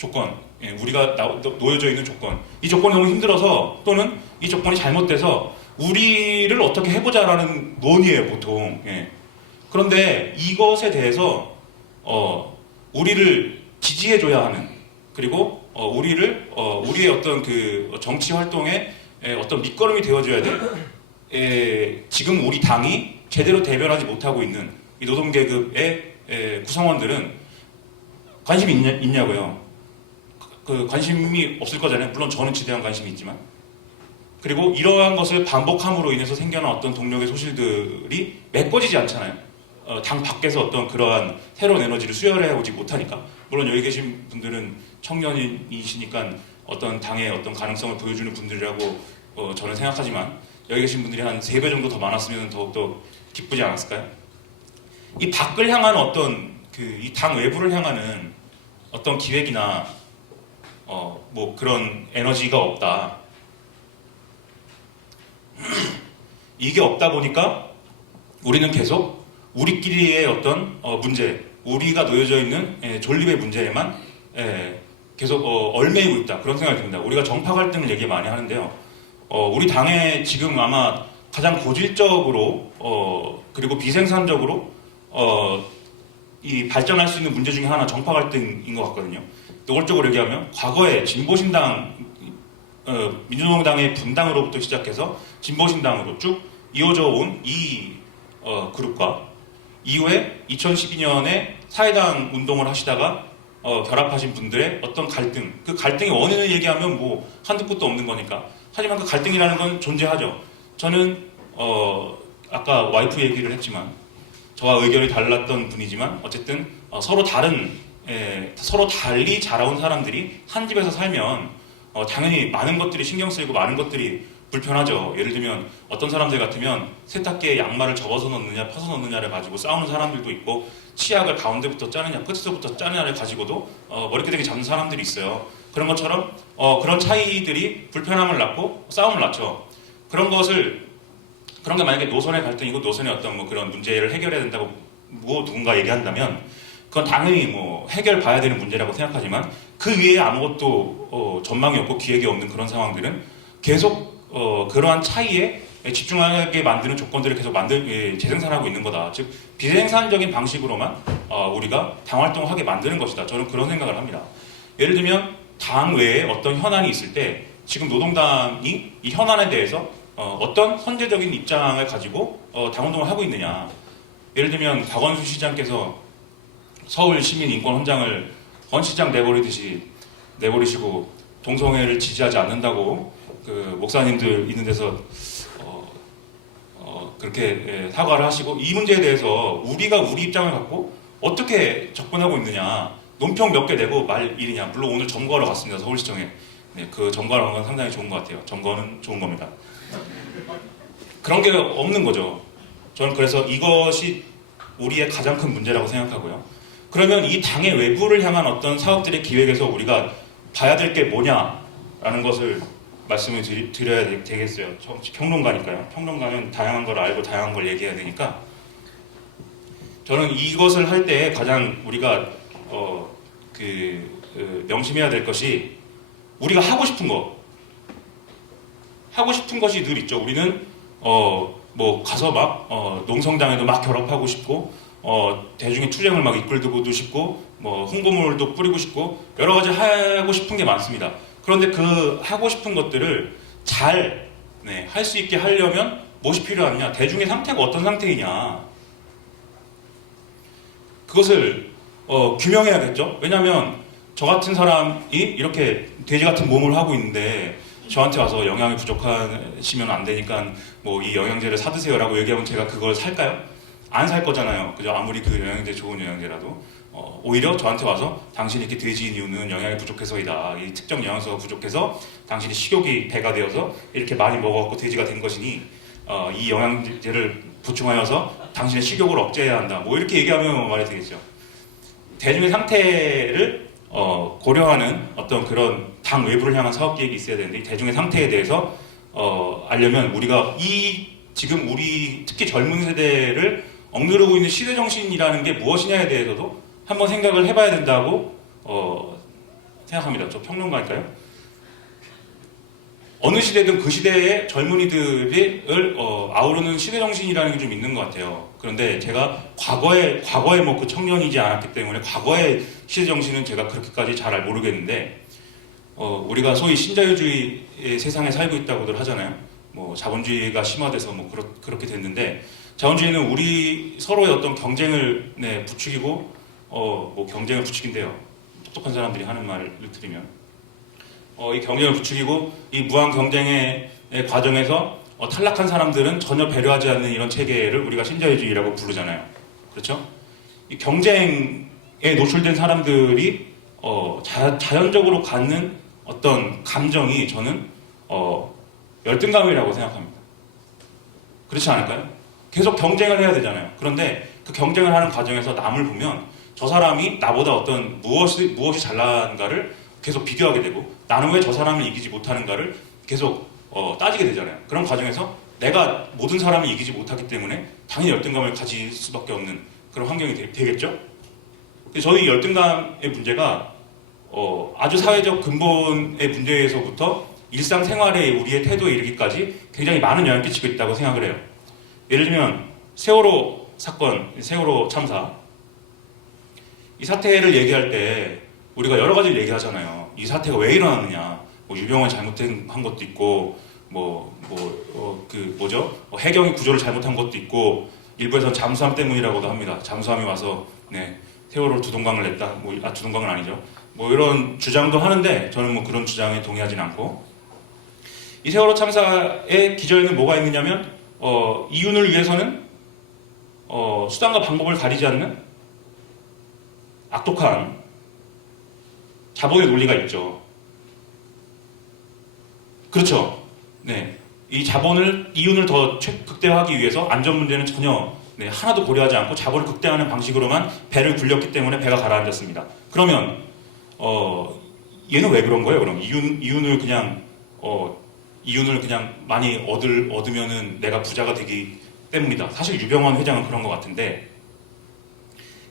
조건, 우리가 놓여져 있는 조건, 이 조건이 너무 힘들어서 또는 이 조건이 잘못돼서 우리를 어떻게 해보자라는 논의예요, 보통. 그런데 이것에 대해서 우리를 지지해줘야 하는, 그리고 우리의 어떤 그 정치 활동에 어떤 밑거름이 되어줘야 돼. 지금 우리 당이 제대로 대변하지 못하고 있는 이 노동계급의 구성원들은 관심이 있냐고요. 그 관심이 없을 거잖아요. 물론 저는 지대한 관심이 있지만. 그리고 이러한 것을 반복함으로 인해서 생겨난 어떤 동력의 소실들이 메꿔지지 않잖아요. 당 밖에서 어떤 그러한 새로운 에너지를 수혈해 오지 못하니까. 물론 여기 계신 분들은 청년이시니까 어떤 당의 어떤 가능성을 보여주는 분들이라고 저는 생각하지만, 여기 계신 분들이 한 3배 정도 더 많았으면 더욱더 기쁘지 않았을까요? 이 밖을 향한 어떤 이 당 외부를 향하는 어떤 기획이나 뭐 그런 에너지가 없다. 이게 없다 보니까 우리는 계속 우리끼리의 어떤 문제, 우리가 놓여져 있는 존립의 문제에만 계속 얽매이고 있다. 그런 생각이 듭니다. 우리가 정파 갈등을 얘기 많이 하는데요. 우리 당에 지금 아마 가장 고질적으로 그리고 비생산적으로 이 발전할 수 있는 문제 중에 하나 정파 갈등인 것 같거든요. 노골적으로 얘기하면 과거에 진보신당, 민주노동당의 분당으로부터 시작해서 진보신당으로 쭉 이어져 온 이 그룹과 이후에 2012년에 사회당 운동을 하시다가 결합하신 분들의 어떤 갈등, 그 갈등의 원인을 얘기하면 뭐 한두 끝도 없는 거니까. 하지만 그 갈등이라는 건 존재하죠. 저는 아까 와이프 얘기를 했지만 저와 의견이 달랐던 분이지만 어쨌든 서로 달리 자라온 사람들이 한 집에서 살면 당연히 많은 것들이 신경 쓰이고 많은 것들이 불편하죠. 예를 들면 어떤 사람들 같으면 세탁기에 양말을 접어서 넣느냐 펴서 넣느냐를 가지고 싸우는 사람들도 있고, 치약을 가운데부터 짜느냐 끝에서부터 짜느냐를 가지고도 머리끄댕이 잡는 사람들이 있어요. 그런 것처럼 그런 차이들이 불편함을 낳고 싸움을 낳죠. 그런 게 만약에 노선의 갈등이고 노선의 어떤 뭐 그런 문제를 해결해야 된다고 뭐 누군가 얘기한다면 그건 당연히 뭐 해결 봐야 되는 문제라고 생각하지만, 그 위에 아무것도 전망이 없고 기획이 없는 그런 상황들은 계속 그러한 차이에 집중하게 만드는 조건들을 계속 재생산하고 있는 거다. 즉 비생산적인 방식으로만 우리가 당 활동을 하게 만드는 것이다. 저는 그런 생각을 합니다. 예를 들면 당 외에 어떤 현안이 있을 때 지금 노동당이 이 현안에 대해서 어떤 선제적인 입장을 가지고 당운동을 하고 있느냐. 예를 들면 박원순 시장께서 서울 시민인권헌장을 헌시장 내버리시고 동성애를 지지하지 않는다고 그 목사님들 있는 데서 그렇게 사과를 하시고, 이 문제에 대해서 우리가 우리 입장을 갖고 어떻게 접근하고 있느냐, 논평 몇 개 내고 말 일이냐. 물론 오늘 점거하러 갔습니다, 서울시청에. 그 점거하러 간 건 상당히 좋은 것 같아요. 점거는 좋은 겁니다. 그런 게 없는 거죠. 저는 그래서 이것이 우리의 가장 큰 문제라고 생각하고요. 그러면 이 당의 외부를 향한 어떤 사업들의 기획에서 우리가 봐야 될 게 뭐냐라는 것을 말씀을 드려야 되겠어요. 평론가니까요. 평론가는 다양한 걸 알고 다양한 걸 얘기해야 되니까, 저는 이것을 할 때 가장 우리가 명심해야 될 것이, 우리가 하고 싶은 것이 늘 있죠. 우리는 뭐 가서 막 농성당에도 막 결합하고 싶고, 대중의 투쟁을 막 이끌고도 싶고, 뭐 홍보물도 뿌리고 싶고, 여러 가지 하고 싶은 게 많습니다. 그런데 그 하고 싶은 것들을 잘 할 수 있게 하려면 무엇이 필요하느냐? 대중의 상태가 어떤 상태이냐? 그것을 규명해야겠죠. 왜냐하면 저 같은 사람이 이렇게 돼지 같은 몸을 하고 있는데 저한테 와서 영양이 부족하시면 안 되니까 뭐 이 영양제를 사드세요라고 얘기하면 제가 그걸 살까요? 안 살 거잖아요. 그죠? 아무리 그 영양제 좋은 영양제라도. 오히려 저한테 와서 당신이 이렇게 돼지인 이유는 영양이 부족해서이다. 이 특정 영양소가 부족해서 당신이 식욕이 배가 되어서 이렇게 많이 먹어갖고 돼지가 된 것이니 이 영양제를 보충하여서 당신의 식욕을 억제해야 한다. 뭐 이렇게 얘기하면 말이 되겠죠. 대중의 상태를 고려하는 어떤 그런 당 외부를 향한 사업 계획이 있어야 되는데, 이 대중의 상태에 대해서 알려면 우리가 지금 우리 특히 젊은 세대를 억누르고 있는 시대 정신이라는 게 무엇이냐에 대해서도 한번 생각을 해봐야 된다고 생각합니다. 저 평론가니까요. 어느 시대든 그 시대의 젊은이들을 아우르는 시대 정신이라는 게 좀 있는 것 같아요. 그런데 제가 과거에 뭐 그 청년이지 않았기 때문에 과거의 시대 정신은 제가 그렇게까지 잘 모르겠는데 우리가 소위 신자유주의의 세상에 살고 있다고들 하잖아요. 뭐 자본주의가 심화돼서 뭐 그렇게 됐는데 자본주의는 우리 서로의 어떤 경쟁을 부추기고 뭐 경쟁을 부추긴대요. 똑똑한 사람들이 하는 말을 드리면 이 경쟁을 부추기고 이 무한 경쟁의 과정에서 탈락한 사람들은 전혀 배려하지 않는 이런 체계를 우리가 신자유주의라고 부르잖아요. 그렇죠? 이 경쟁에 노출된 사람들이 자연적으로 갖는 어떤 감정이 저는 열등감이라고 생각합니다. 그렇지 않을까요? 계속 경쟁을 해야 되잖아요. 그런데 그 경쟁을 하는 과정에서 남을 보면 저 사람이 나보다 어떤 무엇이 잘난가를 계속 비교하게 되고 나는 왜 저 사람을 이기지 못하는가를 계속 따지게 되잖아요. 그런 과정에서 내가 모든 사람을 이기지 못하기 때문에 당연히 열등감을 가질 수밖에 없는 그런 환경이 되겠죠? 근데 저희 열등감의 문제가 아주 사회적 근본의 문제에서부터 일상생활에 우리의 태도에 이르기까지 굉장히 많은 영향을 끼치고 있다고 생각을 해요. 예를 들면 세월호 사건, 세월호 참사 이 사태를 얘기할 때 우리가 여러 가지를 얘기하잖아요. 이 사태가 왜 일어났느냐 뭐 유병헌이 잘못한 것도 있고 해경이 구조를 잘못한 것도 있고 일부에서는 잠수함 때문이라고도 합니다. 잠수함이 와서 세월호를 두동강을 냈다. 두동강은 아니죠. 뭐 이런 주장도 하는데 저는 뭐 그런 주장에 동의하지는 않고 이 세월호 참사의 기저에는 뭐가 있느냐면 이윤을 위해서는 수단과 방법을 가리지 않는 악독한 자본의 논리가 있죠. 그렇죠. 네. 이 이윤을 더 극대화하기 위해서 안전 문제는 전혀 하나도 고려하지 않고 자본을 극대화하는 방식으로만 배를 굴렸기 때문에 배가 가라앉았습니다. 그러면 얘는 왜 그런 거예요? 그럼 이윤을 그냥 많이 얻으면은 내가 부자가 되기 때문이다. 사실 유병헌 회장은 그런 것 같은데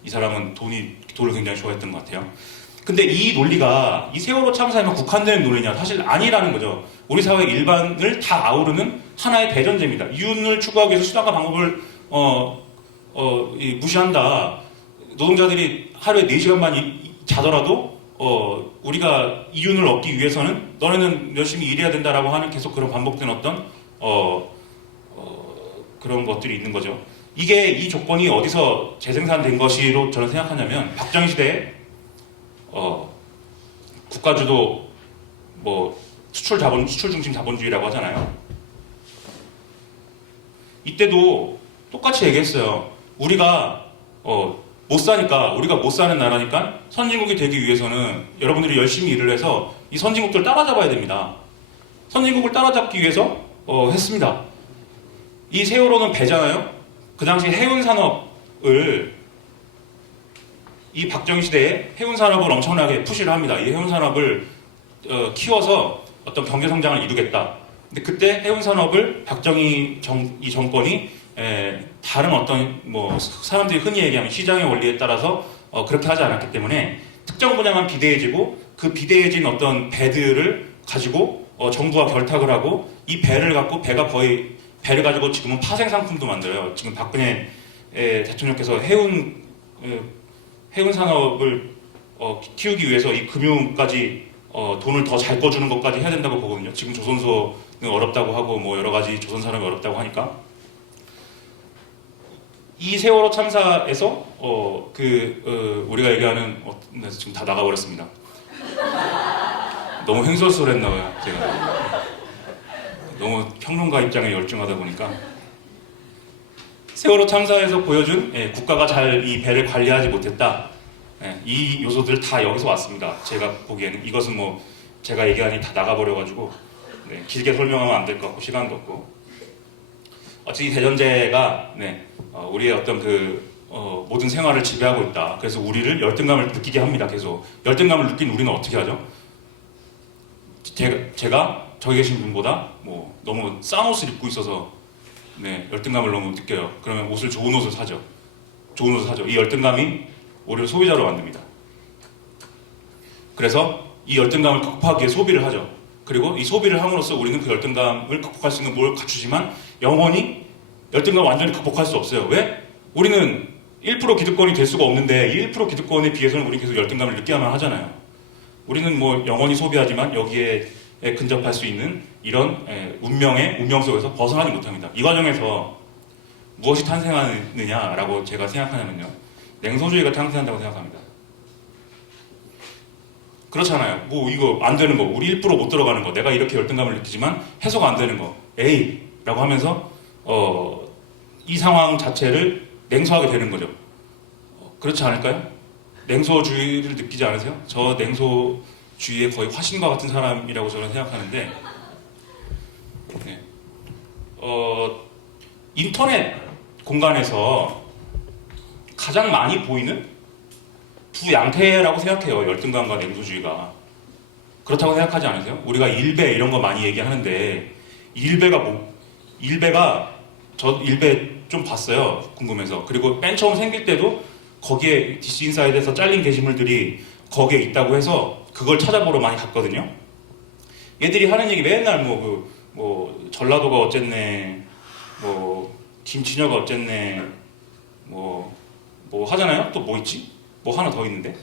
이 사람은 돈을 굉장히 좋아했던 것 같아요. 근데 이 논리가 이 세월호 참사에만 국한되는 논리냐? 사실 아니라는 거죠. 우리 사회 일반을 다 아우르는 하나의 대전제입니다. 이윤을 추구하기 위해서 수단과 방법을 무시한다. 노동자들이 하루에 4시간만 자더라도 우리가 이윤을 얻기 위해서는 너네는 열심히 일해야 된다라고 하는 계속 그런 반복된 어떤 그런 것들이 있는 거죠. 이 조건이 어디서 재생산된 것이로 저는 생각하냐면 박정희 시대에 국가주도 수출 중심 자본주의라고 하잖아요. 이때도 똑같이 얘기했어요. 우리가 못 사는 나라니까 선진국이 되기 위해서는 여러분들이 열심히 일을 해서 이 선진국들 따라잡아야 됩니다. 선진국을 따라잡기 위해서 했습니다. 이 세월호는 배잖아요. 그 당시 해운 산업을 이 박정희 시대에 해운 산업을 엄청나게 푸시를 합니다. 이 해운 산업을 키워서 어떤 경제 성장을 이루겠다. 근데 그때 해운 산업을 박정희 이 정권이 다른 어떤 사람들이 흔히 얘기하는 시장의 원리에 따라서 그렇게 하지 않았기 때문에 특정 분야만 비대해지고 그 비대해진 어떤 배들을 가지고 정부와 결탁을 하고 이 배를 가지고 지금은 파생 상품도 만들어요. 지금 박근혜 대통령께서 해운 산업을 키우기 위해서 이 금융까지 돈을 더 잘 꺼주는 것까지 해야 된다고 보거든요. 지금 조선소는 어렵다고 하고 여러 가지 조선 산업이 어렵다고 하니까 이 세월호 참사에서 우리가 얘기하는 지금 다 나가버렸습니다. 너무 횡설수설했나봐요. 제가 너무 평론가 입장에 열중하다 보니까 세월호 참사에서 보여준 국가가 잘 이 배를 관리하지 못했다. 이 요소들 다 여기서 왔습니다. 제가 보기에는 이것은 제가 얘기하니 다 나가버려가지고 길게 설명하면 안 될 것 같고 시간도 없고 어차피 대전제가 우리의 어떤 모든 생활을 지배하고 있다. 그래서 우리를 열등감을 느끼게 합니다. 계속 열등감을 느낀 우리는 어떻게 하죠? 제가 저기 계신 분보다 너무 싼 옷을 입고 있어서 열등감을 너무 느껴요. 그러면 좋은 옷을 사죠. 이 열등감이 우리를 소비자로 만듭니다. 그래서 이 열등감을 극복하기 위해 소비를 하죠. 그리고 이 소비를 함으로써 우리는 그 열등감을 극복할 수 있는 뭘 갖추지만 영원히 열등감 완전히 극복할 수 없어요. 왜? 우리는 1% 기득권이 될 수가 없는데 이 1% 기득권에 비해서는 우리 계속 열등감을 느껴야만 하잖아요. 우리는 뭐 영원히 소비하지만 여기에 근접할 수 있는 이런 운명 속에서 벗어나지 못합니다. 이 과정에서 무엇이 탄생하느냐라고 제가 생각하냐면요. 냉소주의가 탄생한다고 생각합니다. 그렇잖아요. 뭐 이거 안 되는 거, 우리 1% 못 들어가는 거, 내가 이렇게 열등감을 느끼지만 해소가 안 되는 거, 에이! 라고 하면서 이 상황 자체를 냉소하게 되는 거죠. 그렇지 않을까요? 냉소주의를 느끼지 않으세요? 저 냉소주의의 거의 화신과 같은 사람이라고 저는 생각하는데 네. 인터넷 공간에서 가장 많이 보이는 두 양태라고 생각해요. 열등감과 냉소주의가. 그렇다고 생각하지 않으세요? 우리가 일배 이런 거 많이 얘기하는데 일배가 저 일배 좀 봤어요. 궁금해서. 그리고 맨 처음 생길 때도 거기에 디스인사이드에서 잘린 게시물들이 거기에 있다고 해서 그걸 찾아보러 많이 갔거든요. 얘들이 하는 얘기 맨날 뭐 전라도가 어쨌네, 뭐 김치녀가 어쨌네, 뭐 하잖아요. 또 뭐 있지? 뭐 하나 더 있는데?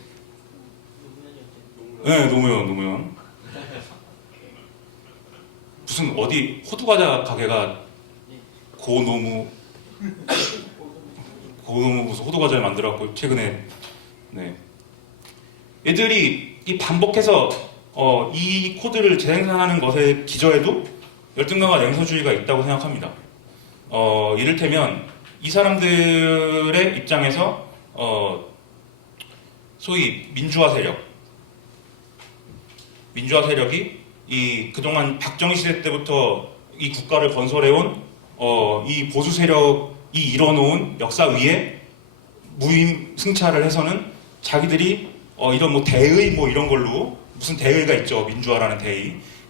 네, 노무현. 무슨 어디 호두과자 가게가 고노무 무슨 호두과자를 만들어갖고 최근에 네. 애들이 이 반복해서 이 코드를 재생산하는 것에 기저에도 열등감과 냉소주의가 있다고 생각합니다. 이를테면 이 사람들의 입장에서 소위 민주화 세력이 이 그동안 박정희 시대 때부터 이 국가를 건설해온 이 보수 세력이 이뤄놓은 역사 위에 무임승차를 해서는 자기들이 이런 뭐 대의 뭐 이런 걸로 무슨 대의가 있죠. 민주화라는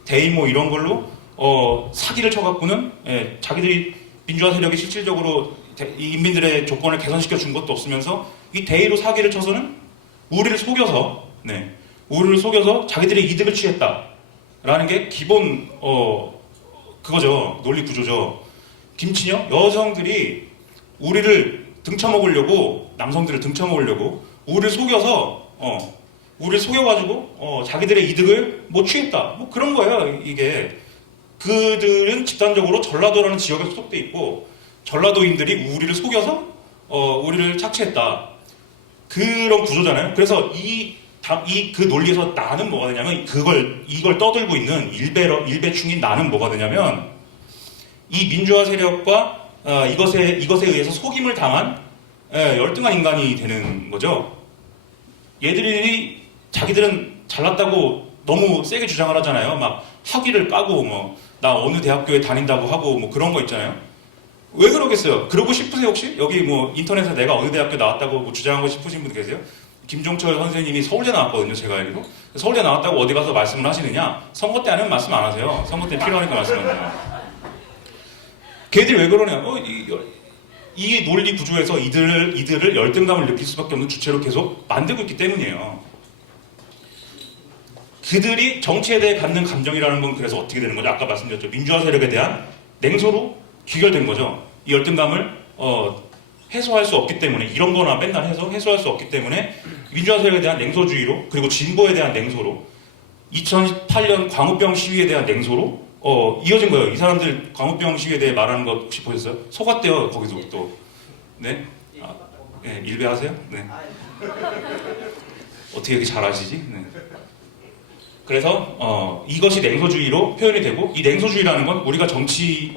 대의 뭐 이런 걸로 사기를 쳐갖고는 자기들이 민주화 세력이 실질적으로 인민들의 조건을 개선시켜 준 것도 없으면서 이 대의로 사기를 쳐서는 우리를 속여서 자기들의 이득을 취했다라는 게 기본 그거죠. 논리 구조죠. 김치녀 여성들이 우리를 등쳐먹으려고 남성들을 등쳐먹으려고 우리를 속여가지고 자기들의 이득을 뭐 취했다 뭐 그런 거예요. 이게 그들은 집단적으로 전라도라는 지역에 소속돼 있고 전라도인들이 우리를 속여서 우리를 착취했다 그런 구조잖아요. 그래서 그 논리에서 나는 뭐가 되냐면 이걸 떠들고 있는 일배충인 나는 뭐가 되냐면 이 민주화 세력과 이것에 의해서 속임을 당한 열등한 인간이 되는 거죠. 얘들이 자기들은 잘났다고 너무 세게 주장을 하잖아요. 막 학위를 까고 뭐 나 어느 대학교에 다닌다고 하고 뭐 그런 거 있잖아요. 왜 그러겠어요? 그러고 싶으세요 혹시? 여기 뭐 인터넷에 내가 어느 대학교 나왔다고 뭐 주장하고 싶으신 분 계세요? 김종철 선생님이 서울대 나왔거든요. 제가 알기로. 서울대 나왔다고 어디 가서 말씀을 하시느냐? 선거 때 아니면 말씀 안 하세요. 선거 때 필요하니까 말씀하세요. 걔들이 왜 그러냐? 이 논리 구조에서 이들을 열등감을 느낄 수밖에 없는 주체로 계속 만들고 있기 때문이에요. 그들이 정치에 대해 갖는 감정이라는 건 그래서 어떻게 되는 거죠? 아까 말씀드렸죠. 민주화 세력에 대한 냉소로 귀결된 거죠. 이 열등감을 해소할 수 없기 때문에 이런 거나 맨날 해서 해소할 수 없기 때문에 민주화 세력에 대한 냉소주의로 그리고 진보에 대한 냉소로 2018년 광우병 시위에 대한 냉소로 이어진 거예요. 이 사람들 광우병 시위에 대해 말하는 거 혹시 보셨어요? 속았대요. 거기서 또. 네? 네, 일배하세요? 네. 어떻게 이렇게 잘 아시지? 네. 그래서 이것이 냉소주의로 표현이 되고 이 냉소주의라는 건 우리가 정치에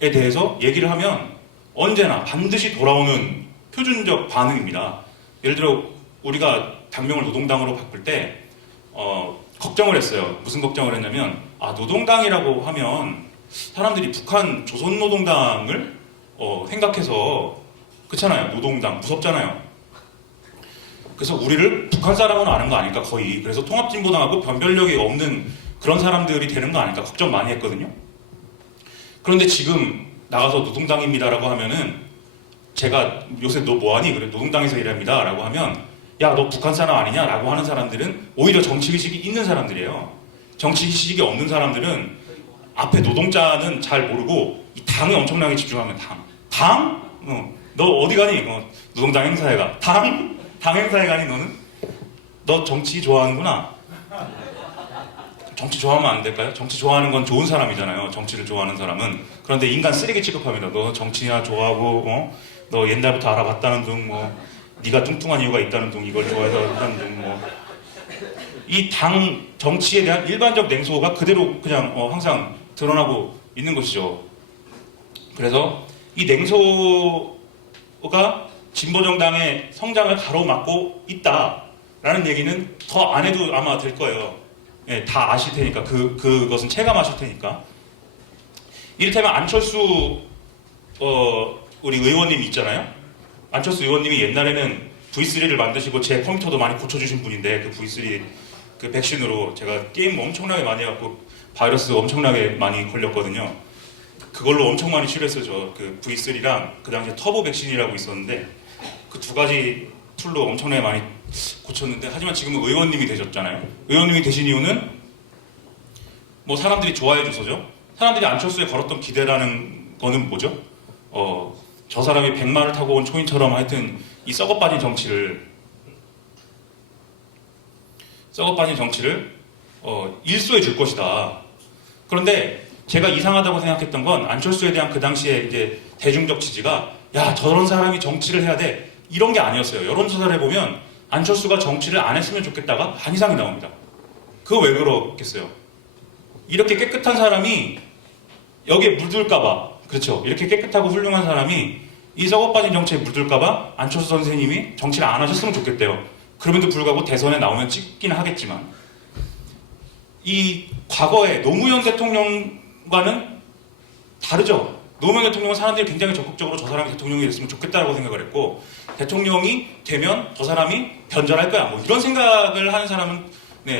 대해서 얘기를 하면 언제나 반드시 돌아오는 표준적 반응입니다. 예를 들어 우리가 당명을 노동당으로 바꿀 때 걱정을 했어요. 무슨 걱정을 했냐면 노동당이라고 하면 사람들이 북한 조선노동당을 생각해서 그렇잖아요. 노동당 무섭잖아요. 그래서 우리를 북한 사람으로 아는 거 아닐까 거의. 그래서 통합진보당하고 변별력이 없는 그런 사람들이 되는 거 아닐까 걱정 많이 했거든요. 그런데 지금 나가서 노동당입니다라고 하면은 제가 요새 너 뭐하니? 그래 노동당에서 일합니다라고 하면 야, 너 북한 사람 아니냐? 라고 하는 사람들은 오히려 정치의식이 있는 사람들이에요. 정치의식이 없는 사람들은 앞에 노동자는 잘 모르고 이 당에 엄청나게 집중하면 당? 너 어디 가니? 노동당 행사에 가. 당 행사에 가니 너는? 너 정치 좋아하는구나. 정치 좋아하면 안 될까요? 정치 좋아하는 건 좋은 사람이잖아요. 정치를 좋아하는 사람은. 그런데 인간 쓰레기 취급합니다. 너 정치나 좋아하고 너 옛날부터 알아봤다는 둥 네가 뚱뚱한 이유가 있다는 둥 이걸 좋아해서 한다는 둥 이 당 정치에 대한 일반적 냉소가 그대로 그냥 항상 드러나고 있는 것이죠. 그래서 이 냉소가 진보정당의 성장을 가로막고 있다라는 얘기는 더 안 해도 아마 될 거예요. 예, 다 아실 테니까 그것은 체감하실 테니까. 이를테면 안철수 우리 의원님 있잖아요. 안철수 의원님이 옛날에는 V3를 만드시고 제 컴퓨터도 많이 고쳐주신 분인데 그 V3 그 백신으로 제가 게임 엄청나게 많이 해갖고 바이러스 엄청나게 많이 걸렸거든요. 그걸로 엄청 많이 치료했어요. 그 V3랑 그 당시에 터보 백신이라고 있었는데 그 두 가지 툴로 엄청나게 많이 고쳤는데 하지만 지금은 의원님이 되셨잖아요. 의원님이 되신 이유는 뭐 사람들이 좋아해 줘서죠. 사람들이 안철수에 걸었던 기대라는 거는 뭐죠? 저 사람이 백마를 타고 온 초인처럼 하여튼 이 썩어빠진 정치를 일소해 줄 것이다. 그런데 제가 이상하다고 생각했던 건 안철수에 대한 그 당시에 이제 대중적 지지가 야 저런 사람이 정치를 해야 돼 이런 게 아니었어요. 여론조사를 해보면 안철수가 정치를 안 했으면 좋겠다가 반 이상이 나옵니다. 그거 왜 그렇겠어요? 이렇게 깨끗한 사람이 여기에 물들까봐 그렇죠. 이렇게 깨끗하고 훌륭한 사람이 이 썩어빠진 정치에 물들까봐 안철수 선생님이 정치를 안 하셨으면 좋겠대요. 그럼에도 불구하고 대선에 나오면 찍기는 하겠지만 이 과거에 노무현 대통령과는 다르죠. 노무현 대통령은 사람들이 굉장히 적극적으로 저 사람이 대통령이 됐으면 좋겠다라고 생각을 했고 대통령이 되면 저 사람이 변절할 거야 뭐 이런 생각을 하는 사람은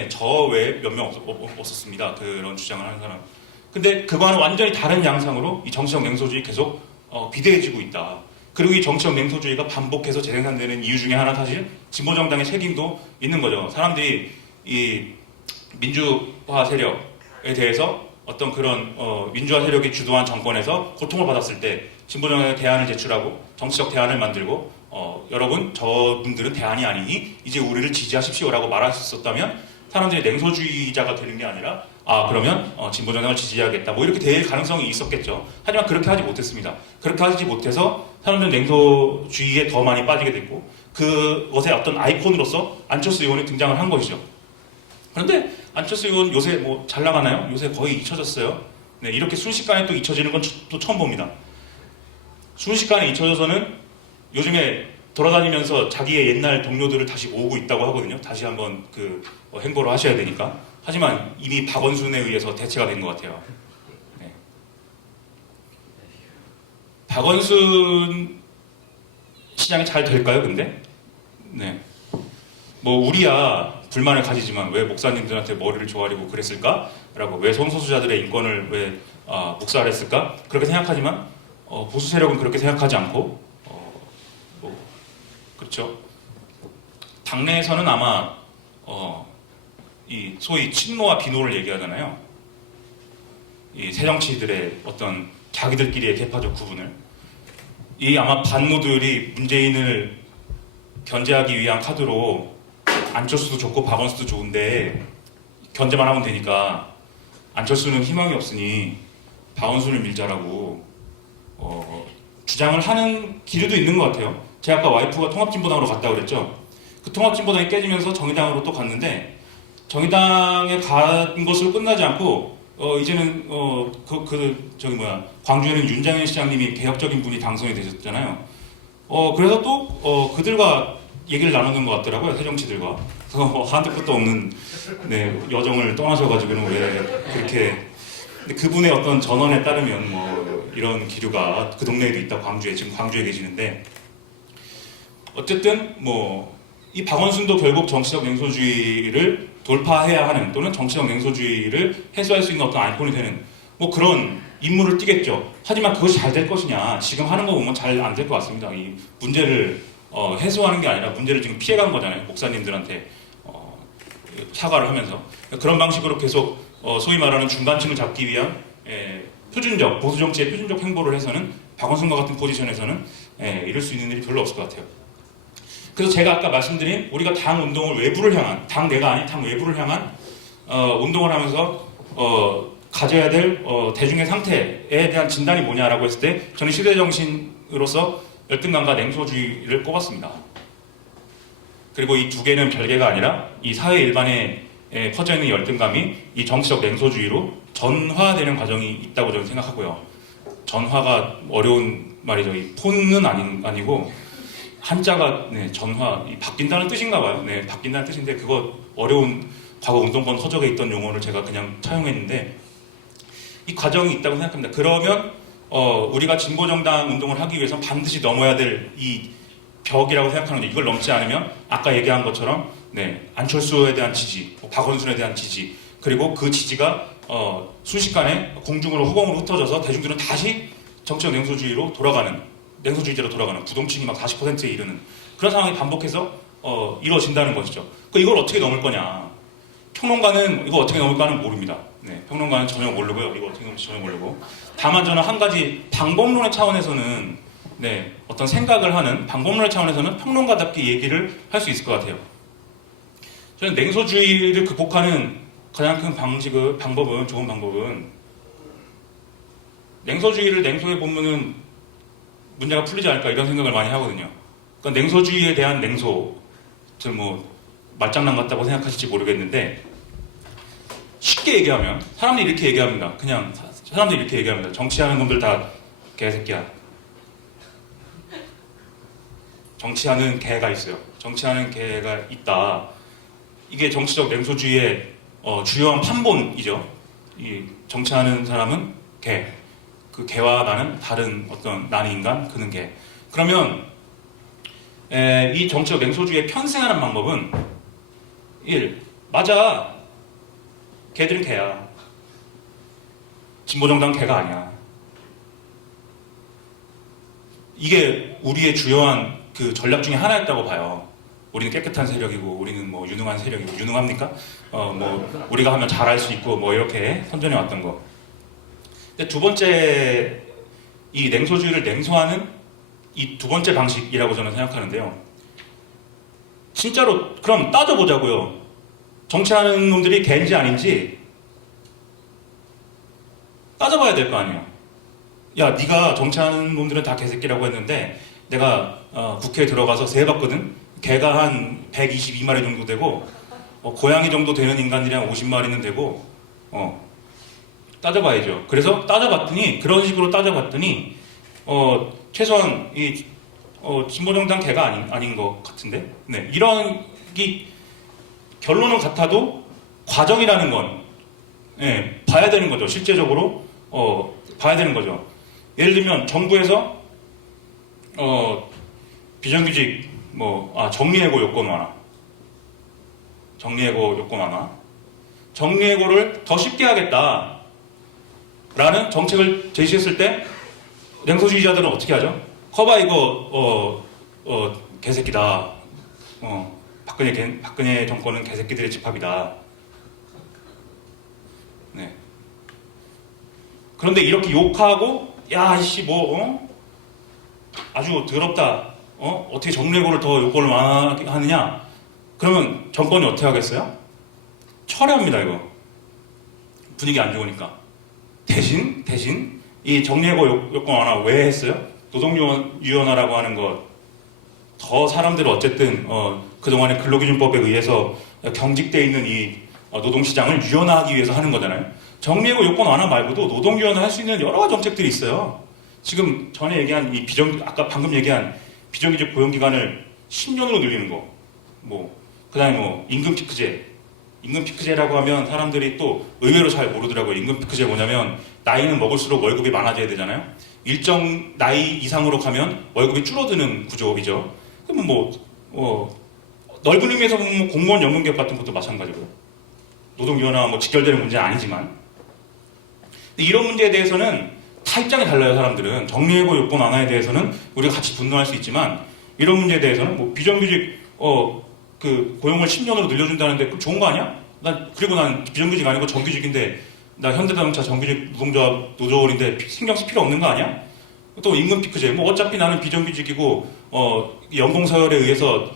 저 외에 몇 명 없었습니다. 그런 주장을 하는 사람. 근데 그거와는 완전히 다른 양상으로 이 정치적 냉소주의 계속 비대해지고 있다. 그리고 이 정치적 냉소주의가 반복해서 재생산되는 이유 중에 하나 사실 진보정당의 책임도 있는 거죠. 사람들이 이 민주화 세력에 대해서 어떤 그런 민주화 세력이 주도한 정권에서 고통을 받았을 때 진보정당의 대안을 제출하고 정치적 대안을 만들고 여러분 저분들은 대안이 아니니 이제 우리를 지지하십시오라고 말할 수 있었다면 사람들이 냉소주의자가 되는 게 아니라 그러면 진보정당을 지지해야겠다 뭐 이렇게 될 가능성이 있었겠죠. 하지만 그렇게 하지 못했습니다. 그렇게 하지 못해서 사람들은 냉소주의에 더 많이 빠지게 됐고 그것의 어떤 아이콘으로서 안철수 의원이 등장을 한 것이죠. 그런데 안철수 의원 요새 뭐 잘 나가나요? 요새 거의 잊혀졌어요. 네, 이렇게 순식간에 또 잊혀지는 건 또 처음 봅니다. 순식간에 잊혀져서는 요즘에 돌아다니면서 자기의 옛날 동료들을 다시 오고 있다고 하거든요. 다시 한번 그 행보를 하셔야 되니까. 하지만 이미 박원순에 의해서 대체가 된 것 같아요. 네. 박원순 시장이 잘 될까요, 근데? 네. 뭐 우리야 불만을 가지지만 왜 목사님들한테 머리를 조아리고 그랬을까? 라고 왜 성소수자들의 인권을 왜 묵살했을까? 그렇게 생각하지만 보수 세력은 그렇게 생각하지 않고 뭐 그렇죠. 당내에서는 아마 이 소위 친노와 비노를 얘기하잖아요. 이 새정치들의 어떤 자기들끼리의 계파적 구분을 이 아마 반모들이 문재인을 견제하기 위한 카드로 안철수도 좋고 박원순도 좋은데 견제만 하면 되니까 안철수는 희망이 없으니 박원순을 밀자라고 주장을 하는 기류도 있는 것 같아요. 제가 아까 와이프가 통합진보당으로 갔다 그랬죠. 그 통합진보당이 깨지면서 정의당으로 또 갔는데 정의당에 간 것으로 끝나지 않고 이제는 광주에는 윤장현 시장님이 개혁적인 분이 당선이 되셨잖아요. 그래서 또 그들과 얘기를 나누는 것 같더라고요. 새정치들과. 그래서 한도 끝도 없는 여정을 떠나셔가지고는 왜 그렇게 근데 그분의 어떤 전언에 따르면 뭐 이런 기류가 그 동네에도 있다. 지금 광주에 계시는데 어쨌든 뭐 이 박원순도 결국 정치적 냉소주의를 돌파해야 하는 또는 정치적 냉소주의를 해소할 수 있는 어떤 아이콘이 되는 뭐 그런 임무를 띠겠죠. 하지만 그것이 잘 될 것이냐 지금 하는 거 보면 잘 안 될 것 같습니다. 이 문제를 해소하는 게 아니라 문제를 지금 피해간 거잖아요. 목사님들한테 사과를 하면서 그런 방식으로 계속 소위 말하는 중간층을 잡기 위한 표준적 보수 정치의 표준적 행보를 해서는 박원순과 같은 포지션에서는 이룰 수 있는 일이 별로 없을 것 같아요. 그래서 제가 아까 말씀드린 우리가 당 운동을 외부를 향한 당 내가 아닌 당 외부를 향한 운동을 하면서 가져야 될 대중의 상태에 대한 진단이 뭐냐라고 했을 때 저는 시대 정신으로서 열등감과 냉소주의를 꼽았습니다. 그리고 이 두 개는 별개가 아니라 이 사회 일반에 퍼져 있는 열등감이 이 정치적 냉소주의로 전화되는 과정이 있다고 저는 생각하고요. 전화가 어려운 말이죠. 이 폰은 아니고 한자가 전화 바뀐다는 뜻인가 봐요. 네, 바뀐다는 뜻인데 그거 어려운 과거 운동권 서적에 있던 용어를 제가 그냥 차용했는데 이 과정이 있다고 생각합니다. 그러면 우리가 진보정당 운동을 하기 위해서는 반드시 넘어야 될 이 벽이라고 생각하는데 이걸 넘지 않으면 아까 얘기한 것처럼 안철수에 대한 지지, 박원순에 대한 지지 그리고 그 지지가 순식간에 공중으로 후공으로 흩어져서 대중들은 다시 정치적 냉소주의로 돌아가는 냉소주의자로 돌아가는 부동층이 막 40%에 이르는 그런 상황이 반복해서 이루어진다는 것이죠. 이걸 어떻게 넘을 거냐? 평론가는 이거 어떻게 넘을까는 모릅니다. 평론가는 전혀 모르고요. 이거 어떻게 넘을지 전혀 모르고. 다만 저는 한 가지 방법론의 차원에서는 어떤 생각을 하는 방법론의 차원에서는 평론가답게 얘기를 할 수 있을 것 같아요. 저는 냉소주의를 극복하는 가장 큰 좋은 방법은 냉소주의를 냉소해 보면은 문제가 풀리지 않을까 이런 생각을 많이 하거든요. 그러니까 냉소주의에 대한 냉소, 말장난 같다고 생각하실지 모르겠는데 쉽게 얘기하면 사람들이 이렇게 얘기합니다. 그냥 사람들이 이렇게 얘기합니다. 정치하는 놈들 다 개새끼야. 정치하는 개가 있어요. 정치하는 개가 있다. 이게 정치적 냉소주의의 주요한 판본이죠. 이 정치하는 사람은 개. 그 개와 나는 다른 나는 인간, 그는 개. 그러면 이 정치적 냉소주의에 편승하는 방법은 1. 맞아. 개들은 개야. 진보정당 개가 아니야. 이게 우리의 주요한 그 전략 중에 하나였다고 봐요. 우리는 깨끗한 세력이고 우리는 유능한 세력이고 유능합니까? 우리가 하면 잘할 수 있고 이렇게 선전해 왔던 거. 근데 두 번째 이 냉소주의를 냉소하는 이 두 번째 방식이라고 저는 생각하는데요. 진짜로 그럼 따져보자고요. 정치하는 놈들이 개인지 아닌지 따져봐야 될 거 아니에요. 야, 네가 정치하는 놈들은 다 개새끼라고 했는데 내가 국회에 들어가서 세봤거든. 개가 한 122마리 정도 되고 고양이 정도 되는 인간들이 한 50마리는 되고 따져봐야죠. 그래서 그런 식으로 따져봤더니 최소한 이 진보정당 개가 아닌 것 같은데 이런 결론은 같아도 과정이라는 건 봐야 되는 거죠. 실제적으로 봐야 되는 거죠. 예를 들면 정부에서 비정규직 정리해고 요건 완화, 정리해고를 더 쉽게 하겠다라는 정책을 제시했을 때 냉소주의자들은 어떻게 하죠? 커봐 이거 개새끼다. 박근혜 정권은 개새끼들의 집합이다. 그런데 이렇게 욕하고 야 이씨 아주 더럽다. 어떻게 정례고를 더 요건을 완화하느냐? 그러면 정권이 어떻게 하겠어요? 철회합니다. 이거 분위기 안 좋으니까. 대신 이 정례고 요건 완화 왜 했어요? 노동유연화라고 하는 것. 더 사람들을 어쨌든 그동안의 근로기준법에 의해서 경직돼 있는 이 노동시장을 유연화하기 위해서 하는 거잖아요. 정리해고 요건 완화 말고도 노동유연화 할 수 있는 여러 가지 정책들이 있어요. 지금 전에 얘기한 아까 방금 얘기한 비정규직 고용기간을 10년으로 늘리는 거, 그다음에 임금 피크제라고 하면 사람들이 또 의외로 잘 모르더라고요. 임금 피크제 뭐냐면 나이는 먹을수록 월급이 많아져야 되잖아요. 일정 나이 이상으로 가면 월급이 줄어드는 구조이죠. 그럼 넓은 의미에서 보면 공무원 연금개혁 같은 것도 마찬가지고요. 노동유연화 직결되는 문제는 아니지만 이런 문제에 대해서는 다 입장이 달라요. 사람들은 정리해고 요건 완화에 대해서는 우리가 같이 분노할 수 있지만 이런 문제에 대해서는 뭐 비정규직 그 고용을 10년으로 늘려준다는데 그 좋은 거 아니야? 그리고 난 비정규직 아니고 정규직인데 나 현대자동차 정규직 노동조합 노조원인데 신경 쓸 필요 없는 거 아니야? 또 임금 피크제 뭐 어차피 나는 비정규직이고 연봉 서열에 의해서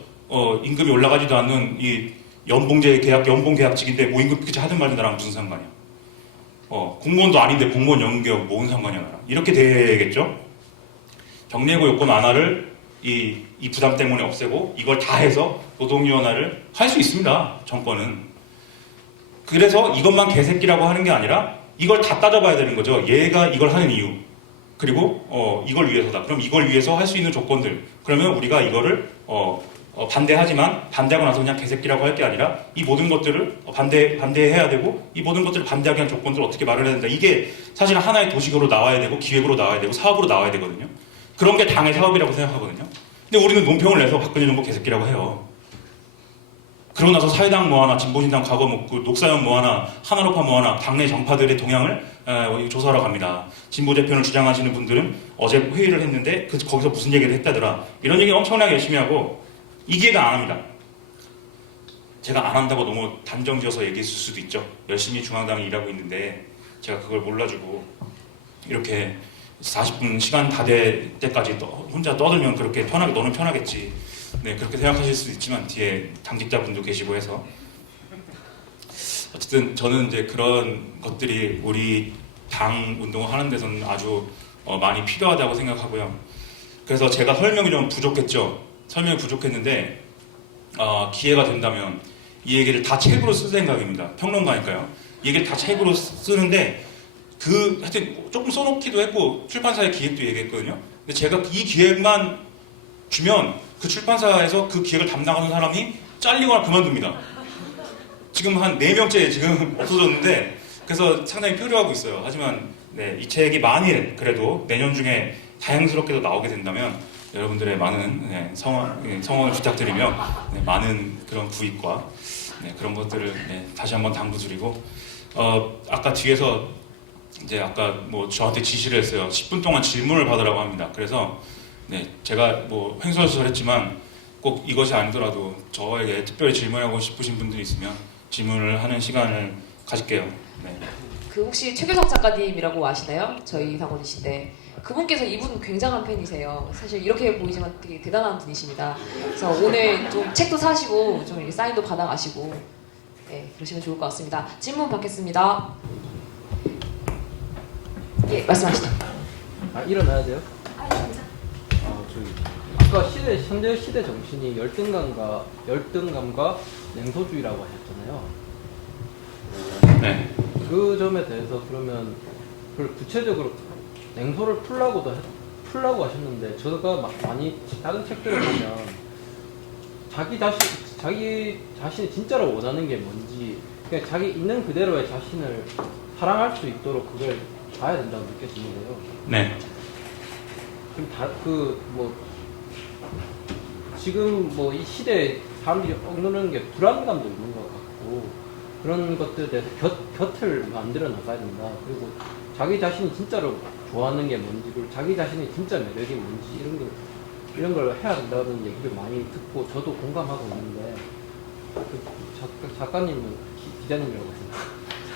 임금이 올라가지도 않는 이 연봉제 계약 연봉 계약직인데 뭐 임금 피크제 하든 말든 나랑 무슨 상관이야? 공무원도 아닌데 공무원 연계하고 뭔 상관이야 나랑? 이렇게 되겠죠? 정리해고 요건 완화를 이 부담 때문에 없애고 이걸 다 해서 노동위원회를 할 수 있습니다. 정권은. 그래서 이것만 개새끼라고 하는 게 아니라 이걸 다 따져봐야 되는 거죠. 얘가 이걸 하는 이유. 그리고 이걸 위해서다. 그럼 이걸 위해서 할 수 있는 조건들. 그러면 우리가 이거를 반대하지만 반대하고 나서 그냥 개새끼라고 할 게 아니라 이 모든 것들을 반대해야 되고 이 모든 것들을 반대하기 위한 조건들을 어떻게 말을 해야 된다. 이게 사실 하나의 도식으로 나와야 되고 기획으로 나와야 되고 사업으로 나와야 되거든요. 그런 게 당의 사업이라고 생각하거든요. 근데 우리는 논평을 내서 박근혜 정부 개새끼라고 해요. 그러고 나서 사회당 뭐 하나, 진보신당 과거 뭐 녹사연 뭐 하나, 하나로파 뭐 하나, 당내 정파들의 동향을 조사하러 갑니다. 진보 재편을 주장하시는 분들은 어제 회의를 했는데 거기서 무슨 얘기를 했다더라. 이런 얘기 엄청나게 열심히 하고 이기회가 안 합니다. 제가 안 한다고 너무 단정지어서 얘기했을 수도 있죠. 열심히 중앙당이 일하고 있는데 제가 그걸 몰라주고 이렇게 40분 시간 다 될 때까지 혼자 떠들면 그렇게 편하게 너는 편하겠지. 네, 그렇게 생각하실 수도 있지만 뒤에 당직자분도 계시고 해서 어쨌든 저는 이제 그런 것들이 우리 당 운동을 하는 데서는 아주 많이 필요하다고 생각하고요. 그래서 제가 설명이 좀 부족했죠. 설명이 부족했는데 기회가 된다면 이 얘기를 다 책으로 쓸 생각입니다. 평론가니까요. 이 얘기를 다 책으로 쓰는데 하여튼 조금 써놓기도 했고 출판사의 기획도 얘기했거든요. 근데 제가 이 기획만 주면 그 출판사에서 그 기획을 담당하는 사람이 잘리거나 그만둡니다. 지금 한 4명째 지금 없어졌는데 그래서 상당히 표류하고 있어요. 하지만 네, 이 책이 만일 그래도 내년 중에 다행스럽게도 나오게 된다면 여러분들의 많은 성원을 부탁드리며 많은 그런 구입과 그런 것들을 다시 한번 당부드리고 아까 뒤에서 이제 아까 뭐 저한테 지시를 했어요. 10분 동안 질문을 받으라고 합니다. 그래서 제가 뭐 횡설수설했지만 꼭 이것이 아니더라도 저에게 특별히 질문하고 싶으신 분들이 있으면 질문을 하는 시간을 가질게요. 네. 그 혹시 최규석 작가님이라고 아시나요? 저희 당원이신데 그분께서 이분 굉장한 팬이세요. 사실 이렇게 보이지만 되게 대단한 분이십니다. 그래서 오늘 좀 책도 사시고 좀 이렇게 사인도 받아가시고 그러시면 좋을 것 같습니다. 질문 받겠습니다. 예, 말씀하시죠. 일어나야 돼요? 아까 현대 시대 정신이 열등감과 냉소주의라고 하셨잖아요. 네. 그 점에 대해서 그러면 그걸 구체적으로 냉소를 풀라고 하셨는데 제가 많이 다른 책들을 보면 자기 자신이 진짜로 원하는 게 뭔지 그냥 자기 있는 그대로의 자신을 사랑할 수 있도록 그걸 봐야 된다고 느껴지는데요. 네. 그럼 지금 뭐 이 시대에 사람들이 억누르는 게 불안감도 있는 것 같고 그런 것들에 대해서 곁을 만들어 나가야 된다. 그리고 자기 자신이 진짜로 좋아하는 게 뭔지 그리고 자기 자신이 진짜 매력이 뭔지 이런 걸 해야 된다는 얘기를 많이 듣고 저도 공감하고 있는데 작가님은 기자님이라고 했습니다.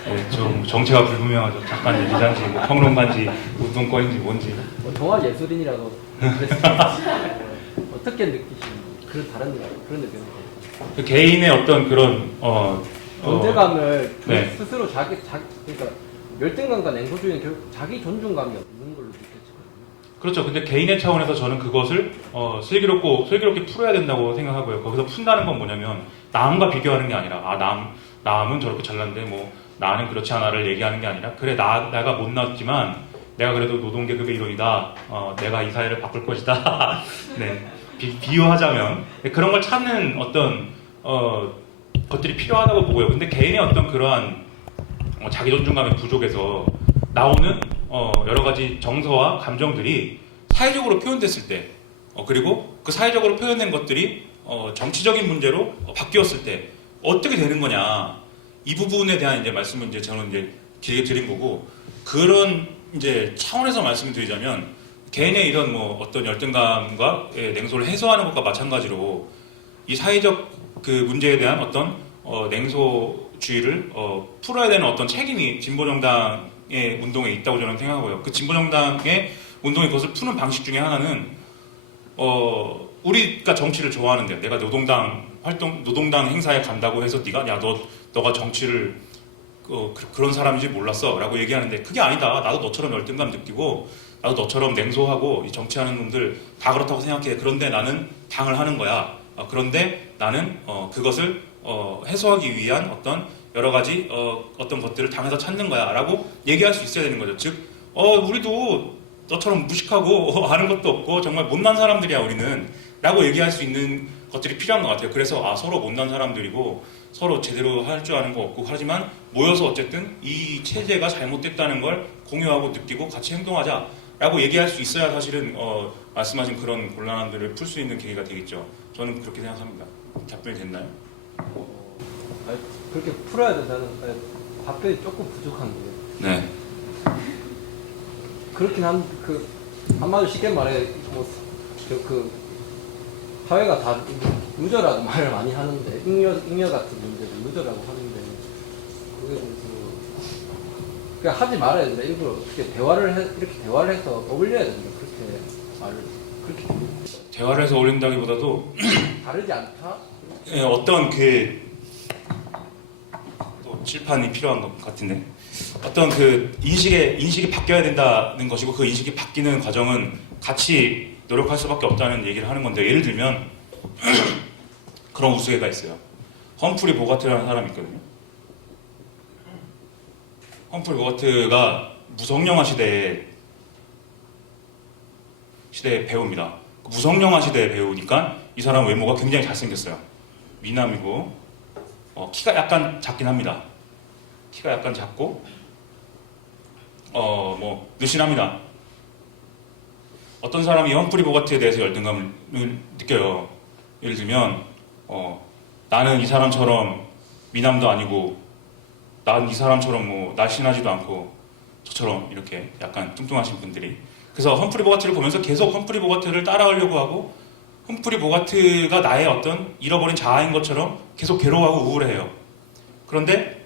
네, 좀 정체가 불분명하죠. 작가인지 기자인지 뭐 평론가인지 운동권인지 뭔지. 동아 예술인이라고 그랬습니다. 어떻게 느끼시는지 그런 느낌을 그 개인의 어떤 그런 존재감을 네. 스스로 그러니까 열등감과 냉소주의는 결국 자기 존중감이 없는 걸로 느껴지거든요. 그렇죠. 근데 개인의 차원에서 저는 그것을 슬기롭게 풀어야 된다고 생각하고요. 거기서 푼다는 건 뭐냐면 남과 비교하는 게 아니라 남은 저렇게 잘났는데 뭐 나는 그렇지 않아를 얘기하는 게 아니라 그래 내가 못났지만 내가 그래도 노동계급의 일원이다. 내가 이 사회를 바꿀 것이다. 네. 비유하자면 그런 걸 찾는 어떤 것들이 필요하다고 보고요. 근데 개인의 어떤 그러한 자기 존중감의 부족에서 나오는 여러 가지 정서와 감정들이 사회적으로 표현됐을 때 그리고 그 사회적으로 표현된 것들이 정치적인 문제로 바뀌었을 때 어떻게 되는 거냐 이 부분에 대한 이제 말씀을 저는 길게 드린 거고 그런 이제 차원에서 말씀을 드리자면 개인의 이런 뭐 어떤 열등감과 냉소를 해소하는 것과 마찬가지로 이 사회적 그 문제에 대한 어떤 냉소주의를 풀어야 되는 어떤 책임이 진보정당의 운동에 있다고 저는 생각하고요. 그 진보정당의 운동이 그것을 푸는 방식 중에 하나는 우리가 정치를 좋아하는데 내가 노동당 행사에 간다고 해서 너가 정치를 그런 사람인지 몰랐어라고 얘기하는데 그게 아니다. 나도 너처럼 열등감 느끼고 나도 너처럼 냉소하고 이 정치하는 놈들 다 그렇다고 생각해. 그런데 나는 당을 하는 거야. 그런데 나는 그것을 해소하기 위한 어떤 여러 가지 어떤 것들을 당에서 찾는 거야라고 얘기할 수 있어야 되는 거죠. 즉, 우리도 너처럼 무식하고 아는 것도 없고 정말 못난 사람들이야 우리는.라고 얘기할 수 있는 것들이 필요한 것 같아요. 그래서 서로 못난 사람들이고 서로 제대로 할 줄 아는 거 없고 하지만 모여서 어쨌든 이 체제가 잘못됐다는 걸 공유하고 느끼고 같이 행동하자라고 얘기할 수 있어야 사실은 말씀하신 그런 곤란함들을 풀 수 있는 계기가 되겠죠. 저는 그렇게 생각합니다. 답변이 됐나요? 아니, 그렇게 풀어야 된다는 답변이 조금 부족한데. 네. 그렇긴 한마디로 쉽게 말해 사회가 다 루저라고 말을 많이 하는데 잉여 같은 문제를 루저라고 하는데 그게 무슨 그냥 하지 말아야 된다. 일부러 이렇게 대화를 해서 어울려야 된다. 그렇게 말을 그렇게 대화를 해서 어울린다기보다도 다르지 않다. 어떤 또 칠판이 필요한 것 같은데 어떤 인식이 바뀌어야 된다는 것이고 그 인식이 바뀌는 과정은 같이 노력할 수밖에 없다는 얘기를 하는 건데 예를 들면 그런 우스개가 있어요. 험프리 보가트라는 사람이 있거든요. 험프리 보가트가 무성영화 시대의 배우입니다. 무성영화 시대의 배우니까 이 사람 외모가 굉장히 잘생겼어요. 미남이고 키가 약간 작긴 합니다. 키가 약간 작고 느씬합니다. 어떤 사람이 험프리 보가트에 대해서 열등감을 느껴요. 예를 들면 나는 이 사람처럼 미남도 아니고 난 이 사람처럼 날씬하지도 않고 저처럼 이렇게 약간 뚱뚱하신 분들이 그래서 험프리 보가트를 보면서 계속 험프리 보가트를 따라하려고 하고 험프리 보가트가 나의 어떤 잃어버린 자아인 것처럼 계속 괴로워하고 우울해해요. 그런데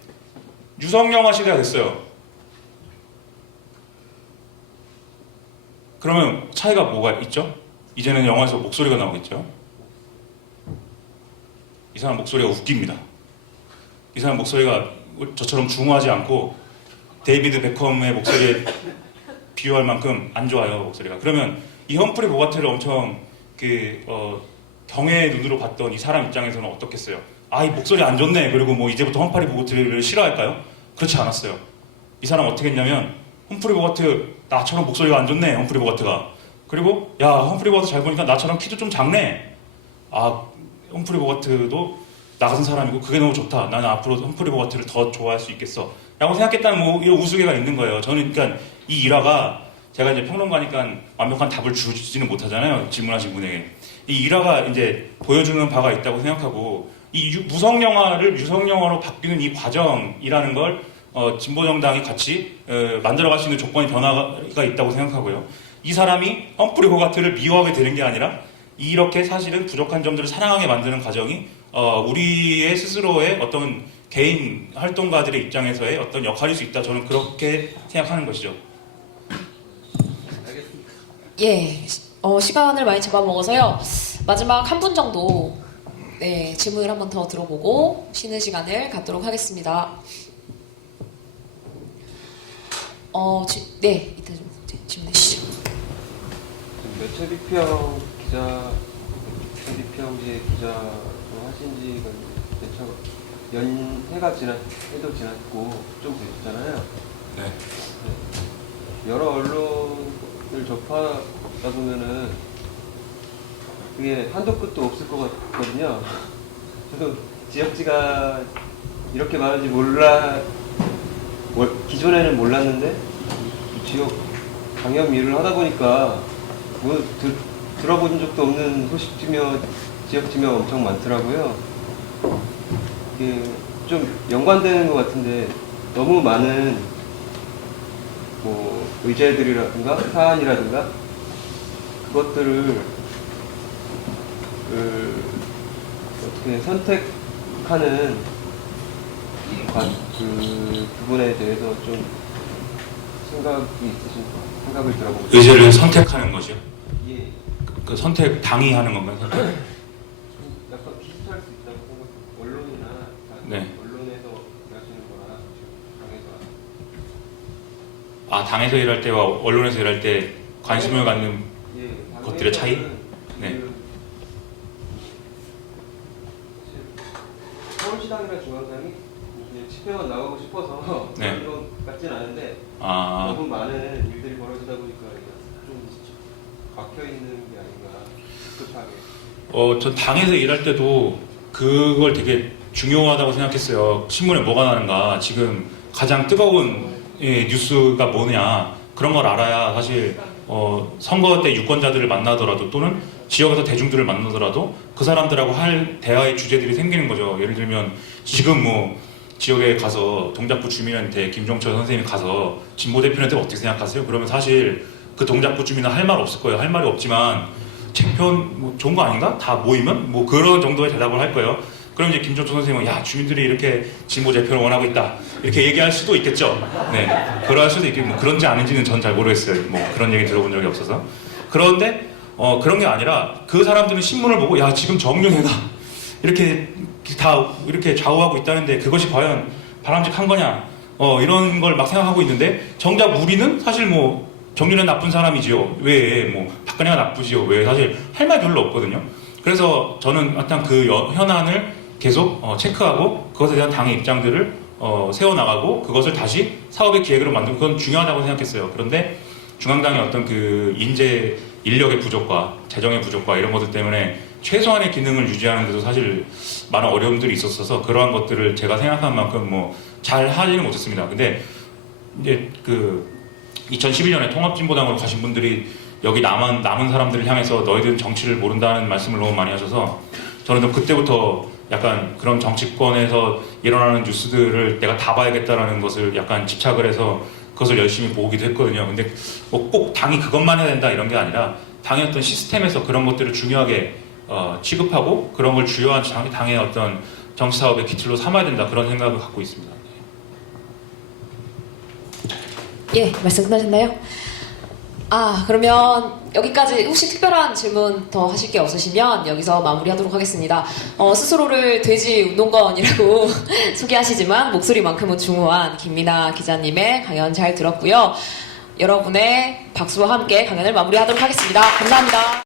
유성영화 시대가 됐어요. 그러면 차이가 뭐가 있죠? 이제는 영화에서 목소리가 나오겠죠? 이 사람 목소리가 웃깁니다. 이 사람 목소리가 저처럼 중후하지 않고 데이비드 베컴의 목소리에 비유할 만큼 안 좋아요, 목소리가. 그러면 이 험프리 보가트를 엄청 경외의 눈으로 봤던 이 사람 입장에서는 어떻겠어요? 이 목소리 안 좋네. 그리고 이제부터 험프리 보가트를 싫어할까요? 그렇지 않았어요. 이 사람 어떻게 했냐면 험프리 보가트 나처럼 목소리가 안 좋네. 험프리 보가트가. 그리고 야 험프리 보가트 잘 보니까 나처럼 키도 좀 작네. 험프리 보가트도 나 같은 사람이고 그게 너무 좋다. 나는 앞으로 험프리 보가트를 더 좋아할 수 있겠어. 라고 생각했다는 이런 우스개가 있는 거예요. 저는 그러니까 이 일화가 제가 이제 평론가니까 완벽한 답을 주지는 못하잖아요. 질문하신 분에게. 이 일화가 이제 보여주는 바가 있다고 생각하고 이 무성영화를 유성영화로 바뀌는 이 과정이라는 걸 진보정당이 같이 만들어갈 수 있는 조건의 변화가 있다고 생각하고요. 이 사람이 험프리 보가트를 미워하게 되는 게 아니라 이렇게 사실은 부족한 점들을 사랑하게 만드는 과정이 우리의 스스로의 어떤 개인 활동가들의 입장에서의 어떤 역할일 수 있다. 저는 그렇게 생각하는 것이죠. 예, 시간을 많이 잡아먹어서요. 마지막 한 분 정도 질문을 한 번 더 들어보고 쉬는 시간을 갖도록 하겠습니다. 이따 좀 질문해 주시죠. 매체비평 매체비평지의 기자로 하신 지가 해도 지났고 좀 되셨잖아요. 네. 여러 언론을 접하다 보면은 그게 한도 끝도 없을 것 같거든요. 저도 지역지가 이렇게 많은지 기존에는 몰랐는데 지역 방역 일을 하다 보니까 들어본 적도 없는 지역지명 엄청 많더라고요. 이게 좀 연관되는 것 같은데 너무 많은 의제들이라든가 사안이라든가 그것들을 어떻게 선택하는 그 부분에 대해서 좀 생각을 들어보고 싶어요. 의제를 선택하는 것이요. 예. 그 선택 당이 하는 건가요? 선택? 좀 약간 비슷할 수 있다고 생각해요. 언론이나 네. 언론에서 일하시는 거나 당에서 당에서 일할 때와 언론에서 일할 때 관심을 갖는 예, 것들의 차이? 네. 서울시당이나 중앙당이 집회만 나가고 싶어서 네. 그런 것 같진 않은데 아, 너무 많은 일들이 벌어지다 보니까 좀 박혀 있는 게 아닌가 급하게. 전 당에서 일할 때도 그걸 되게 중요하다고 생각했어요. 신문에 뭐가 나는가, 지금 가장 뜨거운 뉴스가 뭐냐, 그런 걸 알아야 사실 선거 때 유권자들을 만나더라도 또는 지역에서 대중들을 만나더라도 그 사람들하고 할 대화의 주제들이 생기는 거죠. 예를 들면 지금 뭐 지역에 가서 동작구 주민한테 김종철 선생님이 가서 진보 대표한테 어떻게 생각하세요? 그러면 사실 그 동작구 주민은 할 말 없을 거예요. 할 말이 없지만 책편 뭐 좋은 거 아닌가? 다 모이면 뭐 그런 정도의 대답을 할 거예요. 그럼 이제 김종철 선생님은 야, 주민들이 이렇게 진보 재편을 원하고 있다, 이렇게 얘기할 수도 있겠죠. 네, 그럴 수도 있겠고, 뭐 그런지 아닌지는 전 잘 모르겠어요. 뭐 그런 얘기 들어본 적이 없어서. 그런데 그런 게 아니라 그 사람들은 신문을 보고 야, 지금 정윤회가 이렇게 다 이렇게 좌우하고 있다는데 그것이 과연 바람직한 거냐, 이런 걸 막 생각하고 있는데, 정작 우리는 사실 뭐 정윤회는 나쁜 사람이지요, 왜 뭐 박근혜가 나쁘지요, 왜, 사실 할 말 별로 없거든요. 그래서 저는 일단 그 현안을 계속 체크하고 그것에 대한 당의 입장들을 세워나가고 그것을 다시 사업의 기획으로 만들고, 그건 중요하다고 생각했어요. 그런데 중앙당의 어떤 그 인력의 부족과 재정의 부족과 이런 것들 때문에 최소한의 기능을 유지하는 데도 사실 많은 어려움들이 있었어서 그러한 것들을 제가 생각한 만큼 뭐 잘 하지는 못했습니다. 근데 이제 그 2011년에 통합진보당으로 가신 분들이 여기 남은 사람들을 향해서 너희들은 정치를 모른다는 말씀을 너무 많이 하셔서 저는 그때부터 약간 그런 정치권에서 일어나는 뉴스들을 내가 다 봐야겠다라는 것을 약간 집착을 해서 그것을 열심히 보기도 했거든요. 근데 뭐 꼭 당이 그것만 해야 된다 이런 게 아니라 당의 어떤 시스템에서 그런 것들을 중요하게 취급하고 그런 걸 주요한 당의 어떤 정치 사업의 기틀로 삼아야 된다, 그런 생각을 갖고 있습니다. 예, 말씀 끝나셨나요? 그러면 여기까지 혹시 특별한 질문 더 하실 게 없으시면 여기서 마무리하도록 하겠습니다. 스스로를 돼지 운동가원이라고 소개하시지만 목소리만큼은 중후한 김민아 기자님의 강연 잘 들었고요. 여러분의 박수와 함께 강연을 마무리하도록 하겠습니다. 감사합니다.